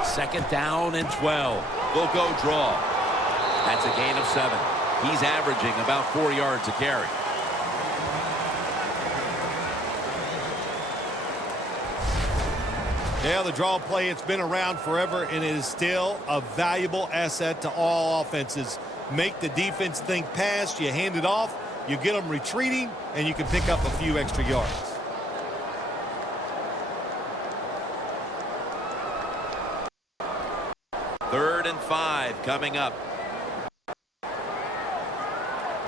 Second down and 12. They'll go draw. That's a gain of 7. He's averaging about 4 yards a carry. Yeah, the draw play, it's been around forever, and it is still a valuable asset to all offenses. Make the defense think pass, you hand it off, you get them retreating, and you can pick up a few extra yards. Third and 5 coming up.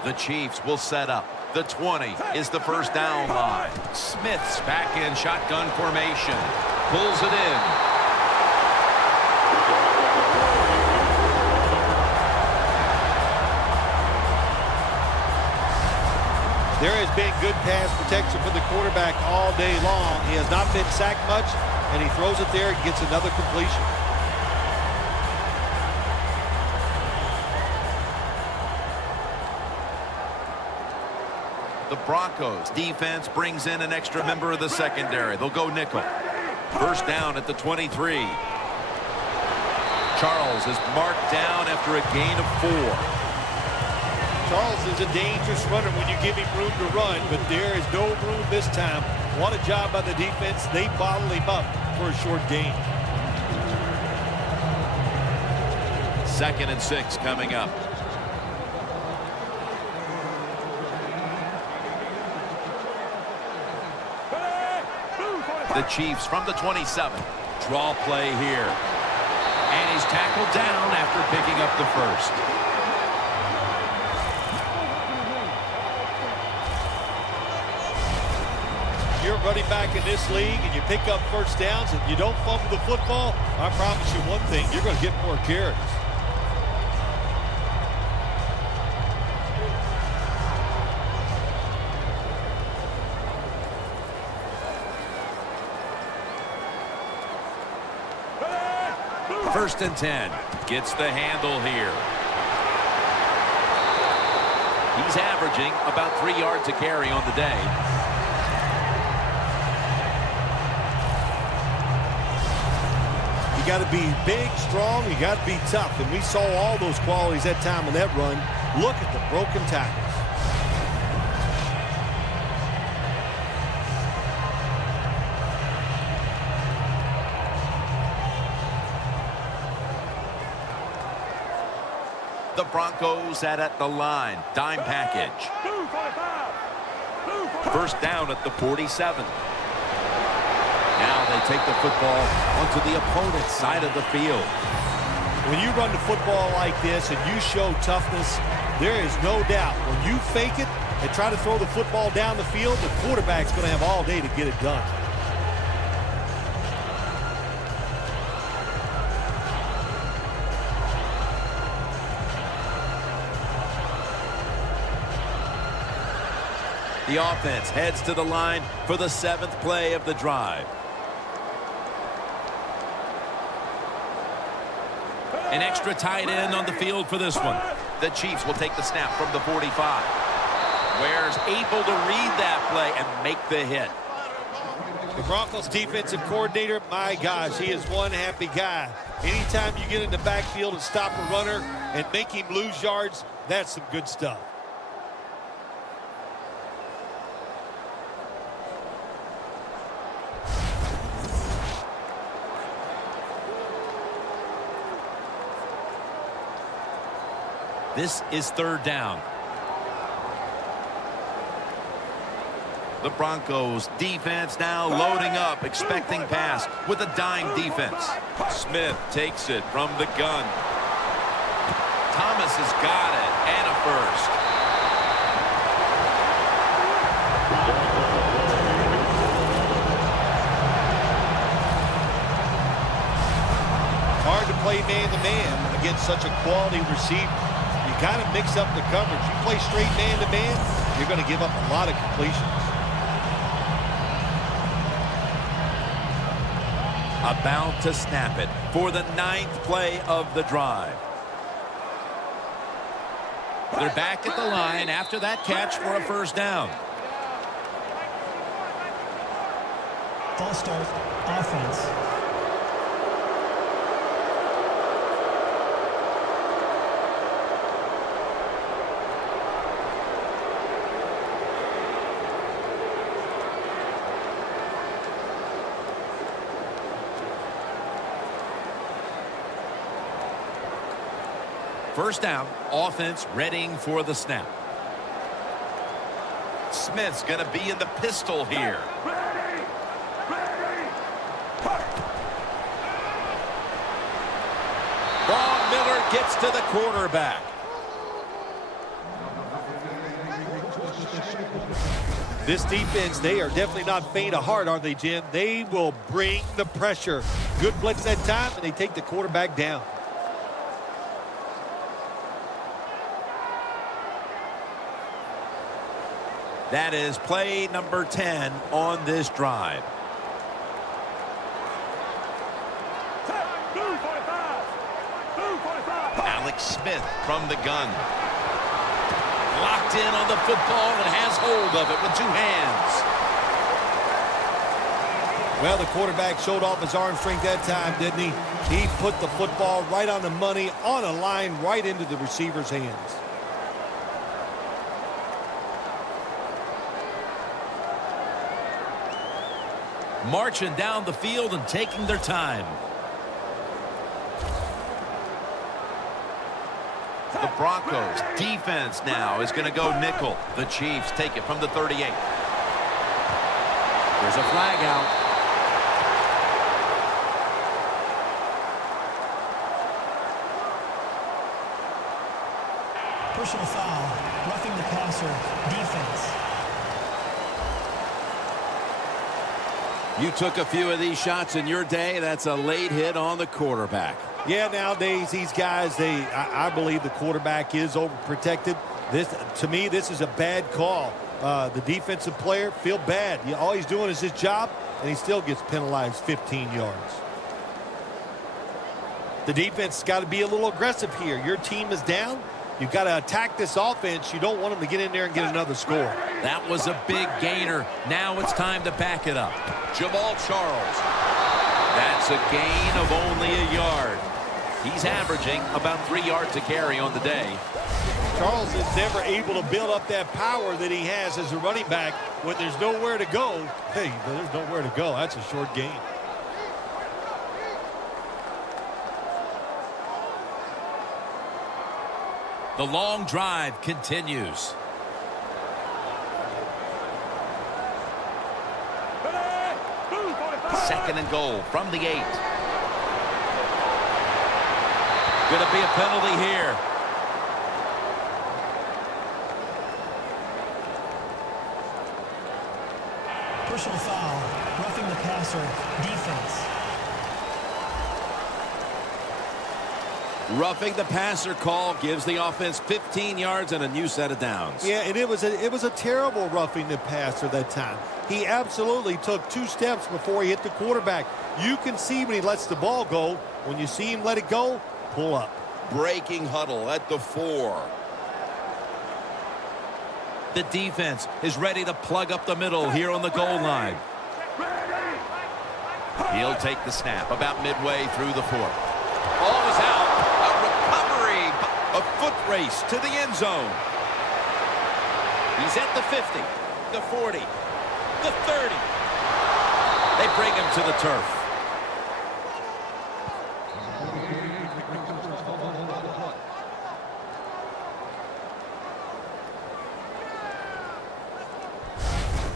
The Chiefs will set up. The 20 is the first down line. Smith's back in shotgun formation. Pulls it in. There has been good pass protection for the quarterback all day long. He has not been sacked much, and he throws it there and gets another completion. The Broncos defense brings in an extra member of the secondary. They'll go nickel. First down at the 23. Charles is marked down after a gain of 4. Charles is a dangerous runner when you give him room to run, but there is no room this time. What a job by the defense. They bottled him up for a short gain. Second and 6 coming up. The Chiefs from the 27. Draw play here. And he's tackled down after picking up the first. You're running back in this league and you pick up first downs and you don't fumble the football, I promise you one thing, you're going to get more carries. First and 10. Gets the handle here. He's averaging about 3 yards a carry on the day. You got to be big, strong, you got to be tough, and we saw all those qualities that time on that run. Look at the broken tackles. The Broncos at the line. Dime package. First down at the 47. Now they take the football onto the opponent's side of the field. When you run the football like this and you show toughness, there is no doubt when you fake it and try to throw the football down the field, the quarterback's going to have all day to get it done. The offense heads to the line for the 7th play of the drive. An extra tight end on the field for this one. The Chiefs will take the snap from the 45. Ware's able to read that play and make the hit. The Broncos defensive coordinator, my gosh, he is one happy guy. Anytime you get in the backfield and stop a runner and make him lose yards, that's some good stuff. This is third down. The Broncos defense now loading up, expecting pass with a dime defense. Smith takes it from the gun. Thomas has got it, and a first. Hard to play man-to-man against such a quality receiver. You got to mix up the coverage. You play straight man-to-man, you're going to give up a lot of completions. About to snap it for the 9th play of the drive. They're back at the line after that catch for a first down. False start, offense. First down, offense readying for the snap. Smith's going to be in the pistol here. Von Miller gets to the quarterback. This defense, they are definitely not faint of heart, are they, Jim? They will bring the pressure. Good blitz that time, and they take the quarterback down. That is play number 10 on this drive. Alex Smith from the gun. Locked in on the football and has hold of it with two hands. Well, the quarterback showed off his arm strength that time, didn't he? He put the football right on the money, on a line, right into the receiver's hands. Marching down the field and taking their time. The Broncos defense now is going to go nickel. The Chiefs take it from the 38. There's a flag out. Personal foul, roughing the passer, defense. You took a few of these shots in your day. That's a late hit on the quarterback. Yeah, nowadays these guys, I believe the quarterback is overprotected. To me, this is a bad call. The defensive player feel bad. All he's doing is his job, and he still gets penalized 15 yards. The defense has got to be a little aggressive here. Your team is down. You've got to attack this offense. You don't want them to get in there and get another score. That was a big gainer. Now it's time to back it up. Jamal Charles. That's a gain of only a yard. He's averaging about 3 yards a carry on the day. Charles is never able to build up that power that he has as a running back when there's nowhere to go. Hey, there's nowhere to go. That's a short gain. The long drive continues. Second and goal from the 8. Going to be a penalty here. Personal foul, roughing the passer, defense. Roughing the passer call gives the offense 15 yards and a new set of downs. Yeah, and it was a terrible roughing the passer that time. He absolutely took 2 steps before he hit the quarterback. You can see when he lets the ball go. When you see him let it go, pull up. Breaking huddle at the 4. The defense is ready to plug up the middle here on the goal line. He'll take the snap about midway through the 4th. Ball is out. A recovery, a foot race to the end zone. He's at the 50, the 40, the 30. They bring him to the turf.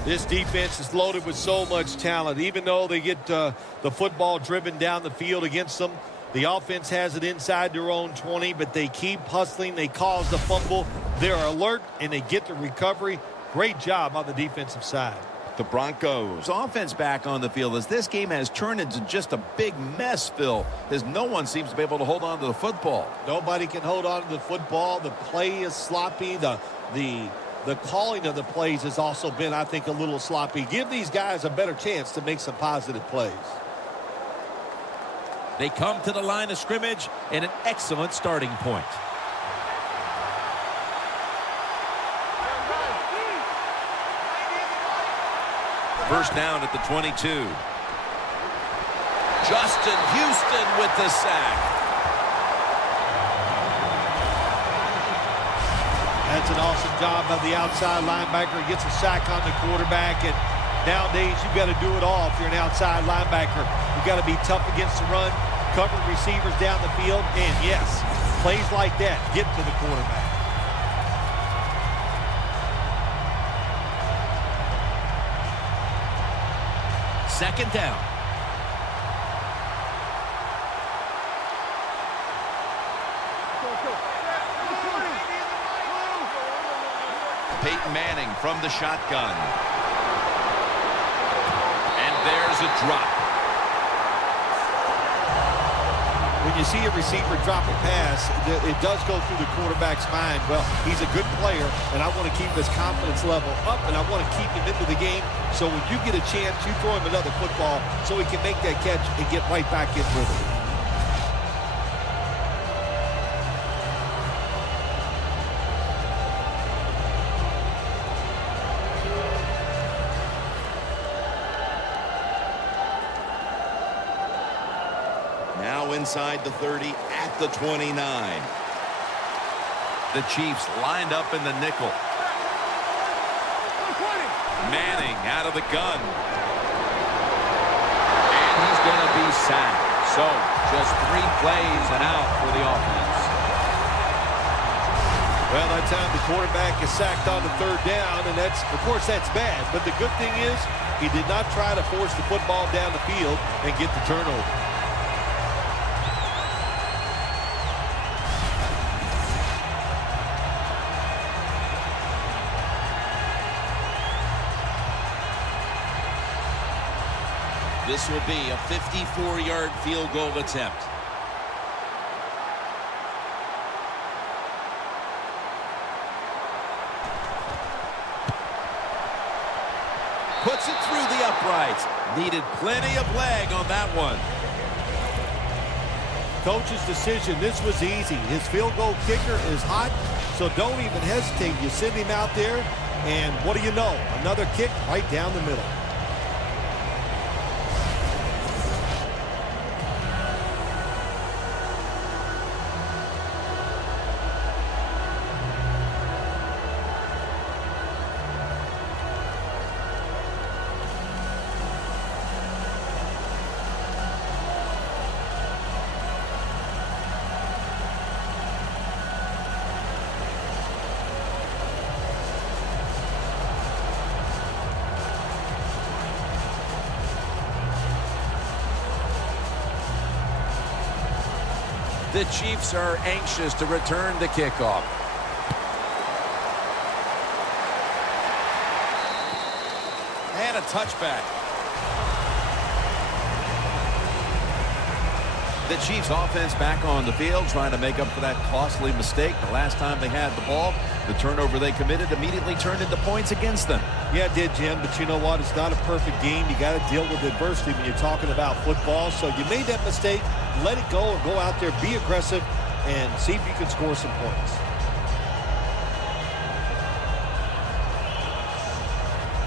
This defense is loaded with so much talent. Even though they get the football driven down the field against them, the offense has it inside their own 20, but they keep hustling. They cause the fumble. They're alert, and they get the recovery. Great job on the defensive side. The Broncos offense back on the field as this game has turned into just a big mess, Phil, as no one seems to be able to hold on to the football. Nobody can hold on to the football. The play is sloppy. The calling of the plays has also been, I think, a little sloppy. Give these guys a better chance to make some positive plays. They come to the line of scrimmage in an excellent starting point. First down at the 22. Justin Houston with the sack. That's an awesome job by the outside linebacker. He gets a sack on the quarterback, and nowadays you've got to do it all if you're an outside linebacker. You've got to be tough against the run, cover receivers down the field, and yes, Plays like that get to the quarterback. Second down. Peyton Manning from the shotgun. And there's a drop. When you see a receiver drop a pass, it does go through the quarterback's mind. Well, he's a good player, and I want to keep his confidence level up, and I want to keep him into the game. So when you get a chance, you throw him another football so he can make that catch and get right back in rhythm. Now inside the 30 at the 29. The Chiefs lined up in the nickel. Manning out of the gun. And he's going to be sacked. So just 3 plays and out for the offense. Well, that time the quarterback is sacked on the 3rd down, and that's, of course, that's bad. But the good thing is he did not try to force the football down the field and get the turnover. This will be a 54-yard field goal attempt. Puts it through the uprights. Needed plenty of leg on that one. Coach's decision, this was easy. His field goal kicker is hot, so don't even hesitate. You send him out there, and what do you know? Another kick right down the middle. The Chiefs are anxious to return the kickoff. And a touchback. The Chiefs offense back on the field trying to make up for that costly mistake. The last time they had the ball, the turnover they committed immediately turned into points against them. Yeah, it did, Jim, but you know what? It's not a perfect game. You got to deal with adversity when you're talking about football. So you made that mistake, let it go, and go out there, be aggressive, and see if you can score some points.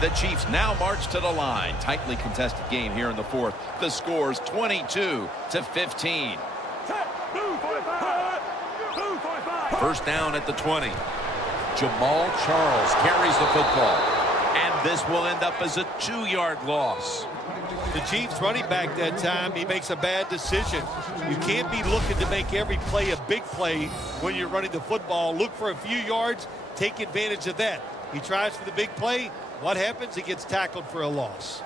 The Chiefs now march to the line. Tightly contested game here in the 4th. The score's 22-15. First down at the 20. Jamal Charles carries the football. And this will end up as a 2-yard loss. The Chiefs running back that time, he makes a bad decision. You can't be looking to make every play a big play when you're running the football. Look for a few yards, take advantage of that. He tries for the big play. What happens? He gets tackled for a loss.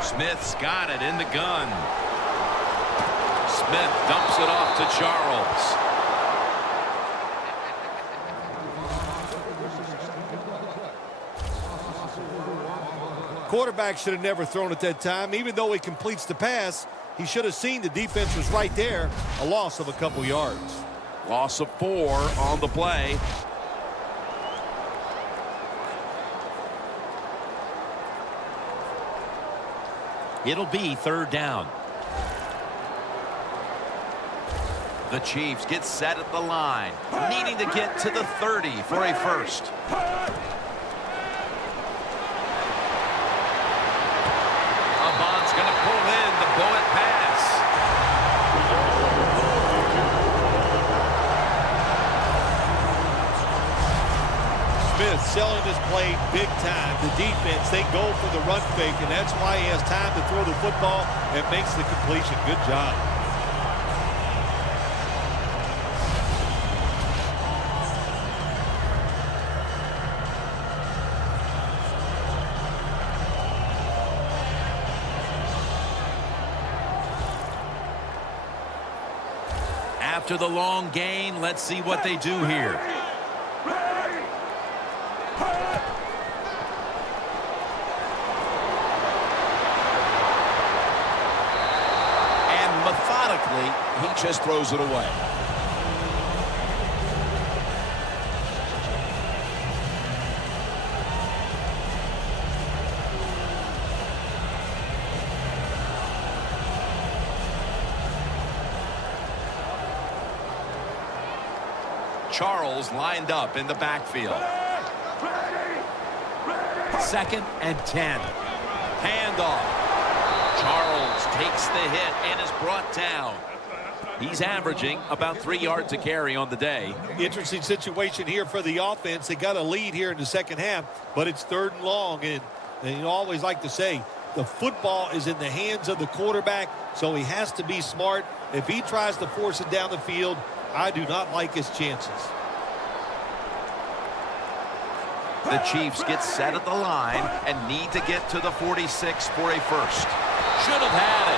Smith's got it in the gun. Smith dumps it off to Charles. Quarterback should have never thrown at that time. Even though he completes the pass, he should have seen the defense was right there. A loss of a couple yards. Loss of 4 on the play. It'll be 3rd down. The Chiefs get set at the line, needing to get to the 30 for a first. Bond's going to pull in the bullet pass. Smith selling this play big time. The defense, they go for the run fake, and that's why he has time to throw the football and makes the completion. Good job. After the long gain, let's see what they do here. And methodically, he just throws it away. Charles lined up in the backfield. 2nd and 10. Handoff. Charles takes the hit and is brought down. He's averaging about 3 yards a carry on the day. Interesting situation here for the offense. They got a lead here in the second half, but it's 3rd and long. And you always like to say, the football is in the hands of the quarterback, so he has to be smart. If he tries to force it down the field, I do not like his chances. The Chiefs get set at the line and need to get to the 46 for a first. Should have had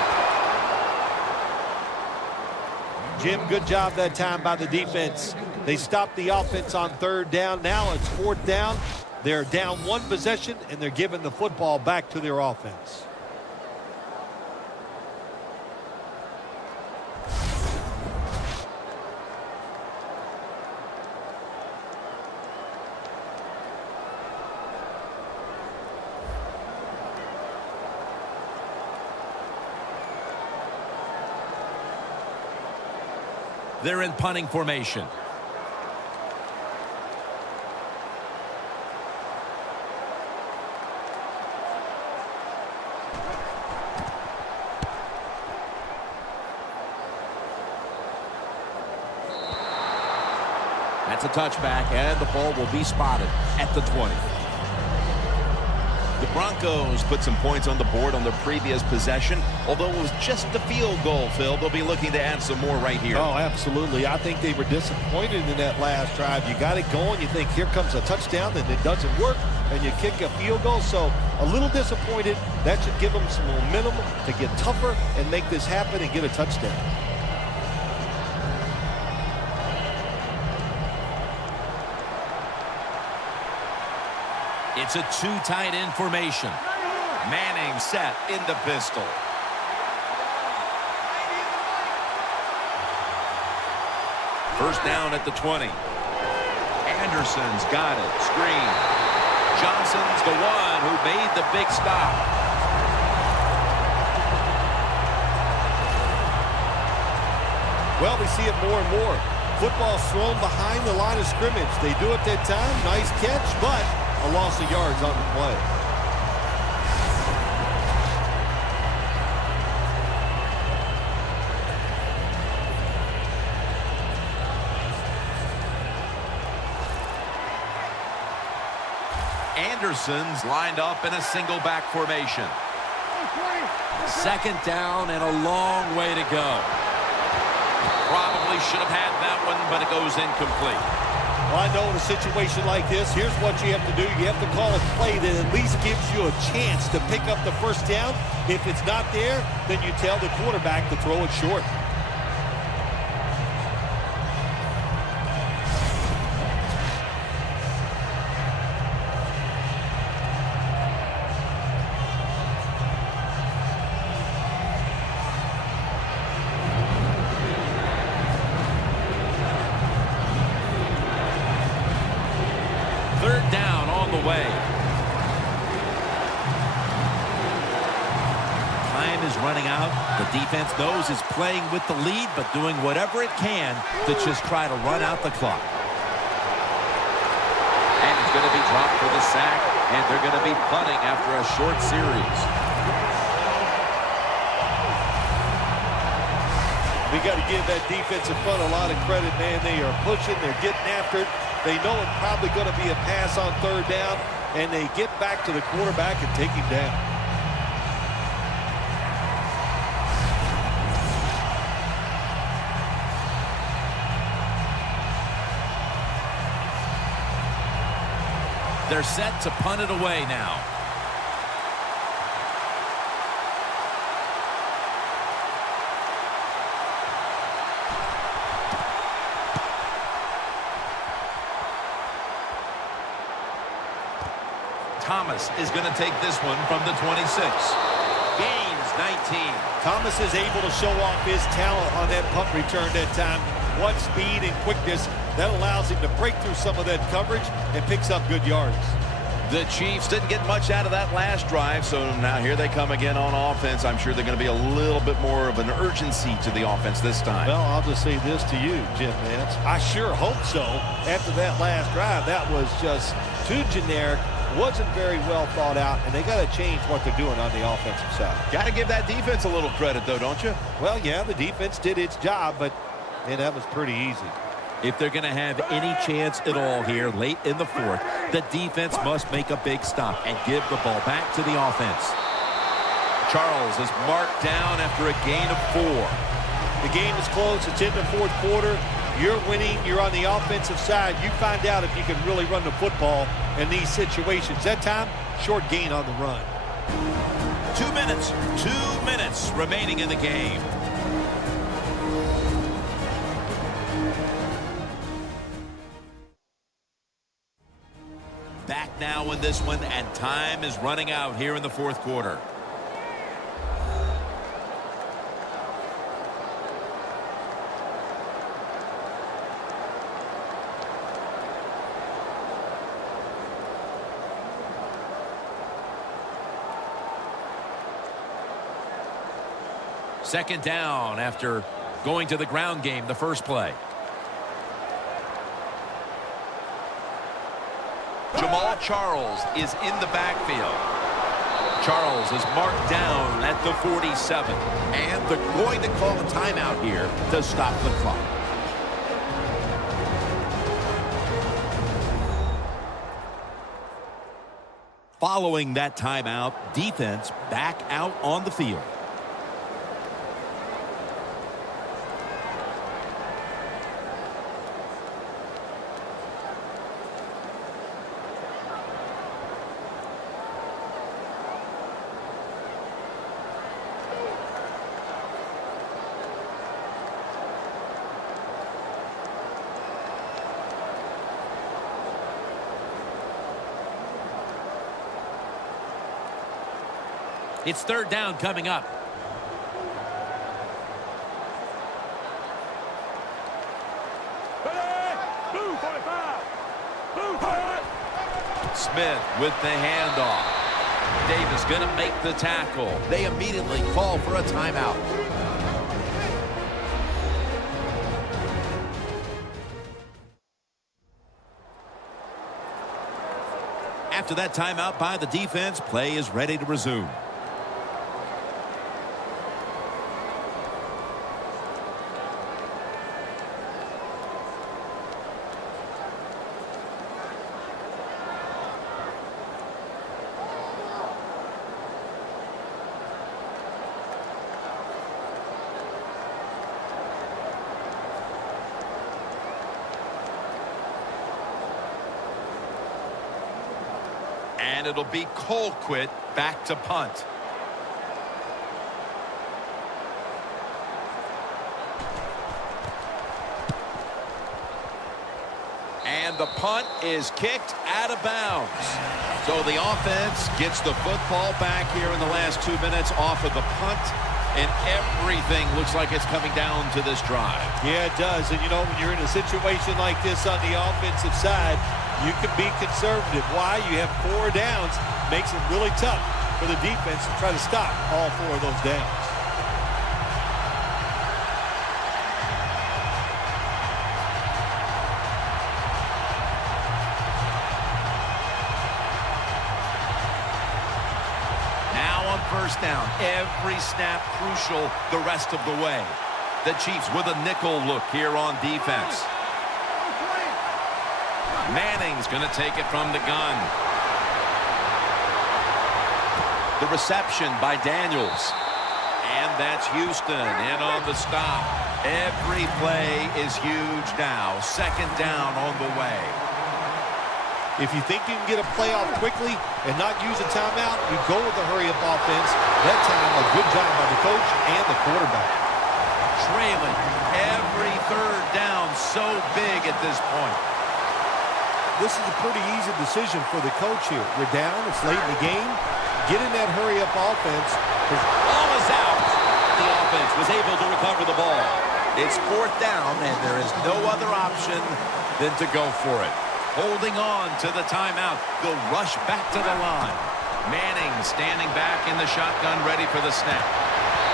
it. Jim, good job that time by the defense. They stopped the offense on 3rd down. Now it's 4th down. They're down 1 possession, and they're giving the football back to their offense. They're in punting formation. That's a touchback, and the ball will be spotted at the 20. The Broncos put some points on the board on their previous possession. Although it was just a field goal, Phil, they'll be looking to add some more right here. Oh, absolutely. I think they were disappointed in that last drive. You got it going. You think here comes a touchdown, then it doesn't work, and you kick a field goal. So a little disappointed. That should give them some momentum to get tougher and make this happen and get a touchdown. It's a 2 tight end formation. Manning set in the pistol. First down at the 20. Anderson's got it. Screen. Johnson's the one who made the big stop. Well, we see it more and more. Football thrown behind the line of scrimmage. They do it that time. Nice catch, but a loss of yards on the play. Anderson's lined up in a single back formation. 2nd down and a long way to go. Probably should have had that one, but it goes incomplete. Well, I know in a situation like this, here's what you have to do. You have to call a play that at least gives you a chance to pick up the first down. If it's not there, then you tell the quarterback to throw it short. Way. Time is running out. The defense knows it's playing with the lead, but doing whatever it can to just try to run out the clock. And it's going to be dropped for the sack, and they're going to be punting after a short series. We got to give that defensive front a lot of credit, man. They are pushing, they're getting after it. They know it's probably going to be a pass on third down, and they get back to the quarterback and take him down. They're set to punt it away now. Thomas is going to take this one from the 26. Gains 19. Thomas is able to show off his talent on that punt return that time. What speed and quickness that allows him to break through some of that coverage and picks up good yards. The Chiefs didn't get much out of that last drive, so now here they come again on offense. I'm sure they're going to be a little bit more of an urgency to the offense this time. Well, I'll just say this to you, Jim Nance. I sure hope so. After that last drive, that was just too generic, wasn't very well thought out, and they got to change what they're doing on the offensive side. Got to give that defense a little credit, though, don't you? Well, yeah, the defense did its job, but man, that was pretty easy. If they're going to have any chance at all here late in the fourth, the defense must make a big stop and give the ball back to the offense. Charles is marked down after a gain of 4. The game is close. It's in the fourth quarter. You're winning. You're on the offensive side. You find out if you can really run the football in these situations. That time, short gain on the run. 2 minutes. 2 minutes remaining in the game. Back now in this one, and time is running out here in the fourth quarter. Second down after going to the ground game the first play. Jamal Charles is in the backfield. Charles is marked down at the 47. And they're going to call a timeout here to stop the clock. Following that timeout, defense back out on the field. It's third down coming up. Smith with the handoff. Davis going to make the tackle. They immediately call for a timeout. After that timeout by the defense, play is ready to resume. And it'll be Colquitt back to punt. And the punt is kicked out of bounds. So the offense gets the football back here in the last 2 minutes off of the punt. And everything looks like it's coming down to this drive. Yeah, it does. And, you know, when you're in a situation like this on the offensive side, you can be conservative. Why? You have 4 downs. Makes it really tough for the defense to try to stop all 4 of those downs. Now on first down, every snap crucial the rest of the way. The Chiefs with a nickel look here on defense. Manning's going to take it from the gun. The reception by Daniels. And that's Houston in on the stop. Every play is huge now. Second down on the way. If you think you can get a play off quickly and not use a timeout, you go with the hurry-up offense. That time, a good job by the coach and the quarterback. Trailing every third down, so big at this point. This is a pretty easy decision for the coach here. You're down, it's late in the game. Get in that hurry-up offense. Ball is out. The offense was able to recover the ball. It's fourth down, and there is no other option than to go for it. Holding on to the timeout. They'll rush back to the line. Manning standing back in the shotgun, ready for the snap.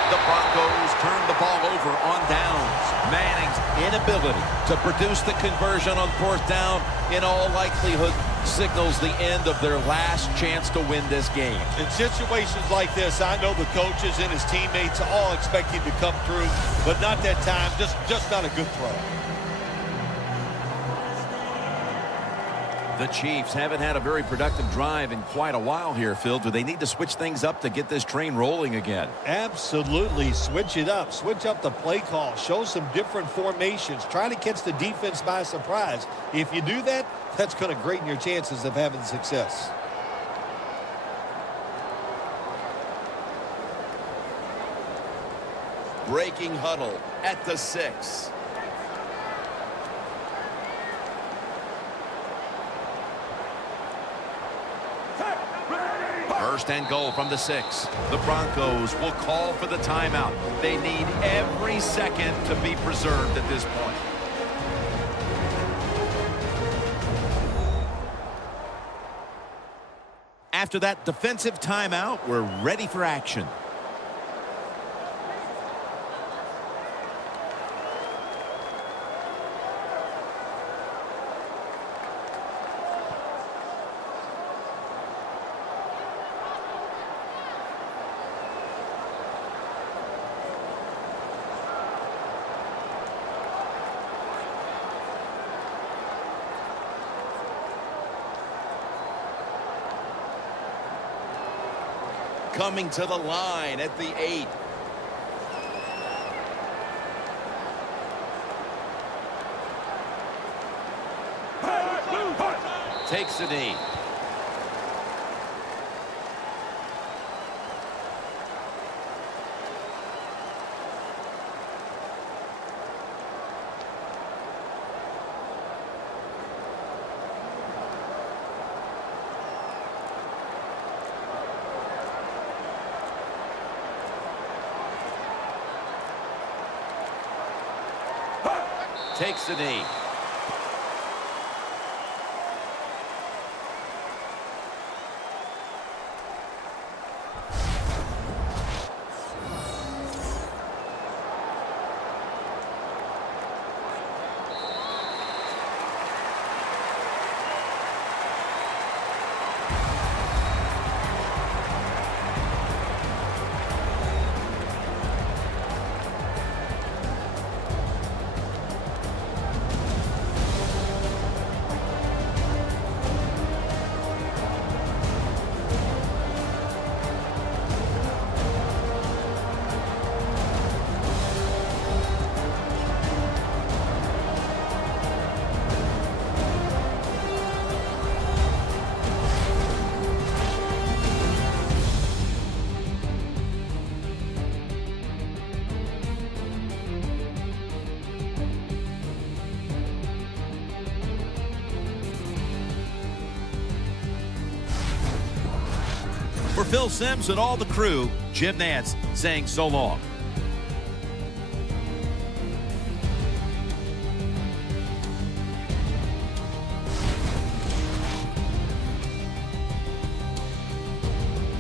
The Broncos turn the ball over on downs. Manning's inability to produce the conversion on fourth down in all likelihood signals the end of their last chance to win this game. In situations like this, I know the coaches and his teammates all expect him to come through, but not that time. Just not a good throw. The Chiefs haven't had a very productive drive in quite a while here, Phil. Do they need to switch things up to get this train rolling again? Absolutely. Switch it up. Switch up the play call. Show some different formations. Try to catch the defense by surprise. If you do that, that's going to greaten your chances of having success. Breaking huddle at the 6. First and goal from the 6. The Broncos will call for the timeout. They need every second to be preserved at this point. After that defensive timeout, we're ready for action. Coming to the line at the 8. Takes a knee. Takes the knee. For Phil Simms and all the crew, Jim Nantz saying so long.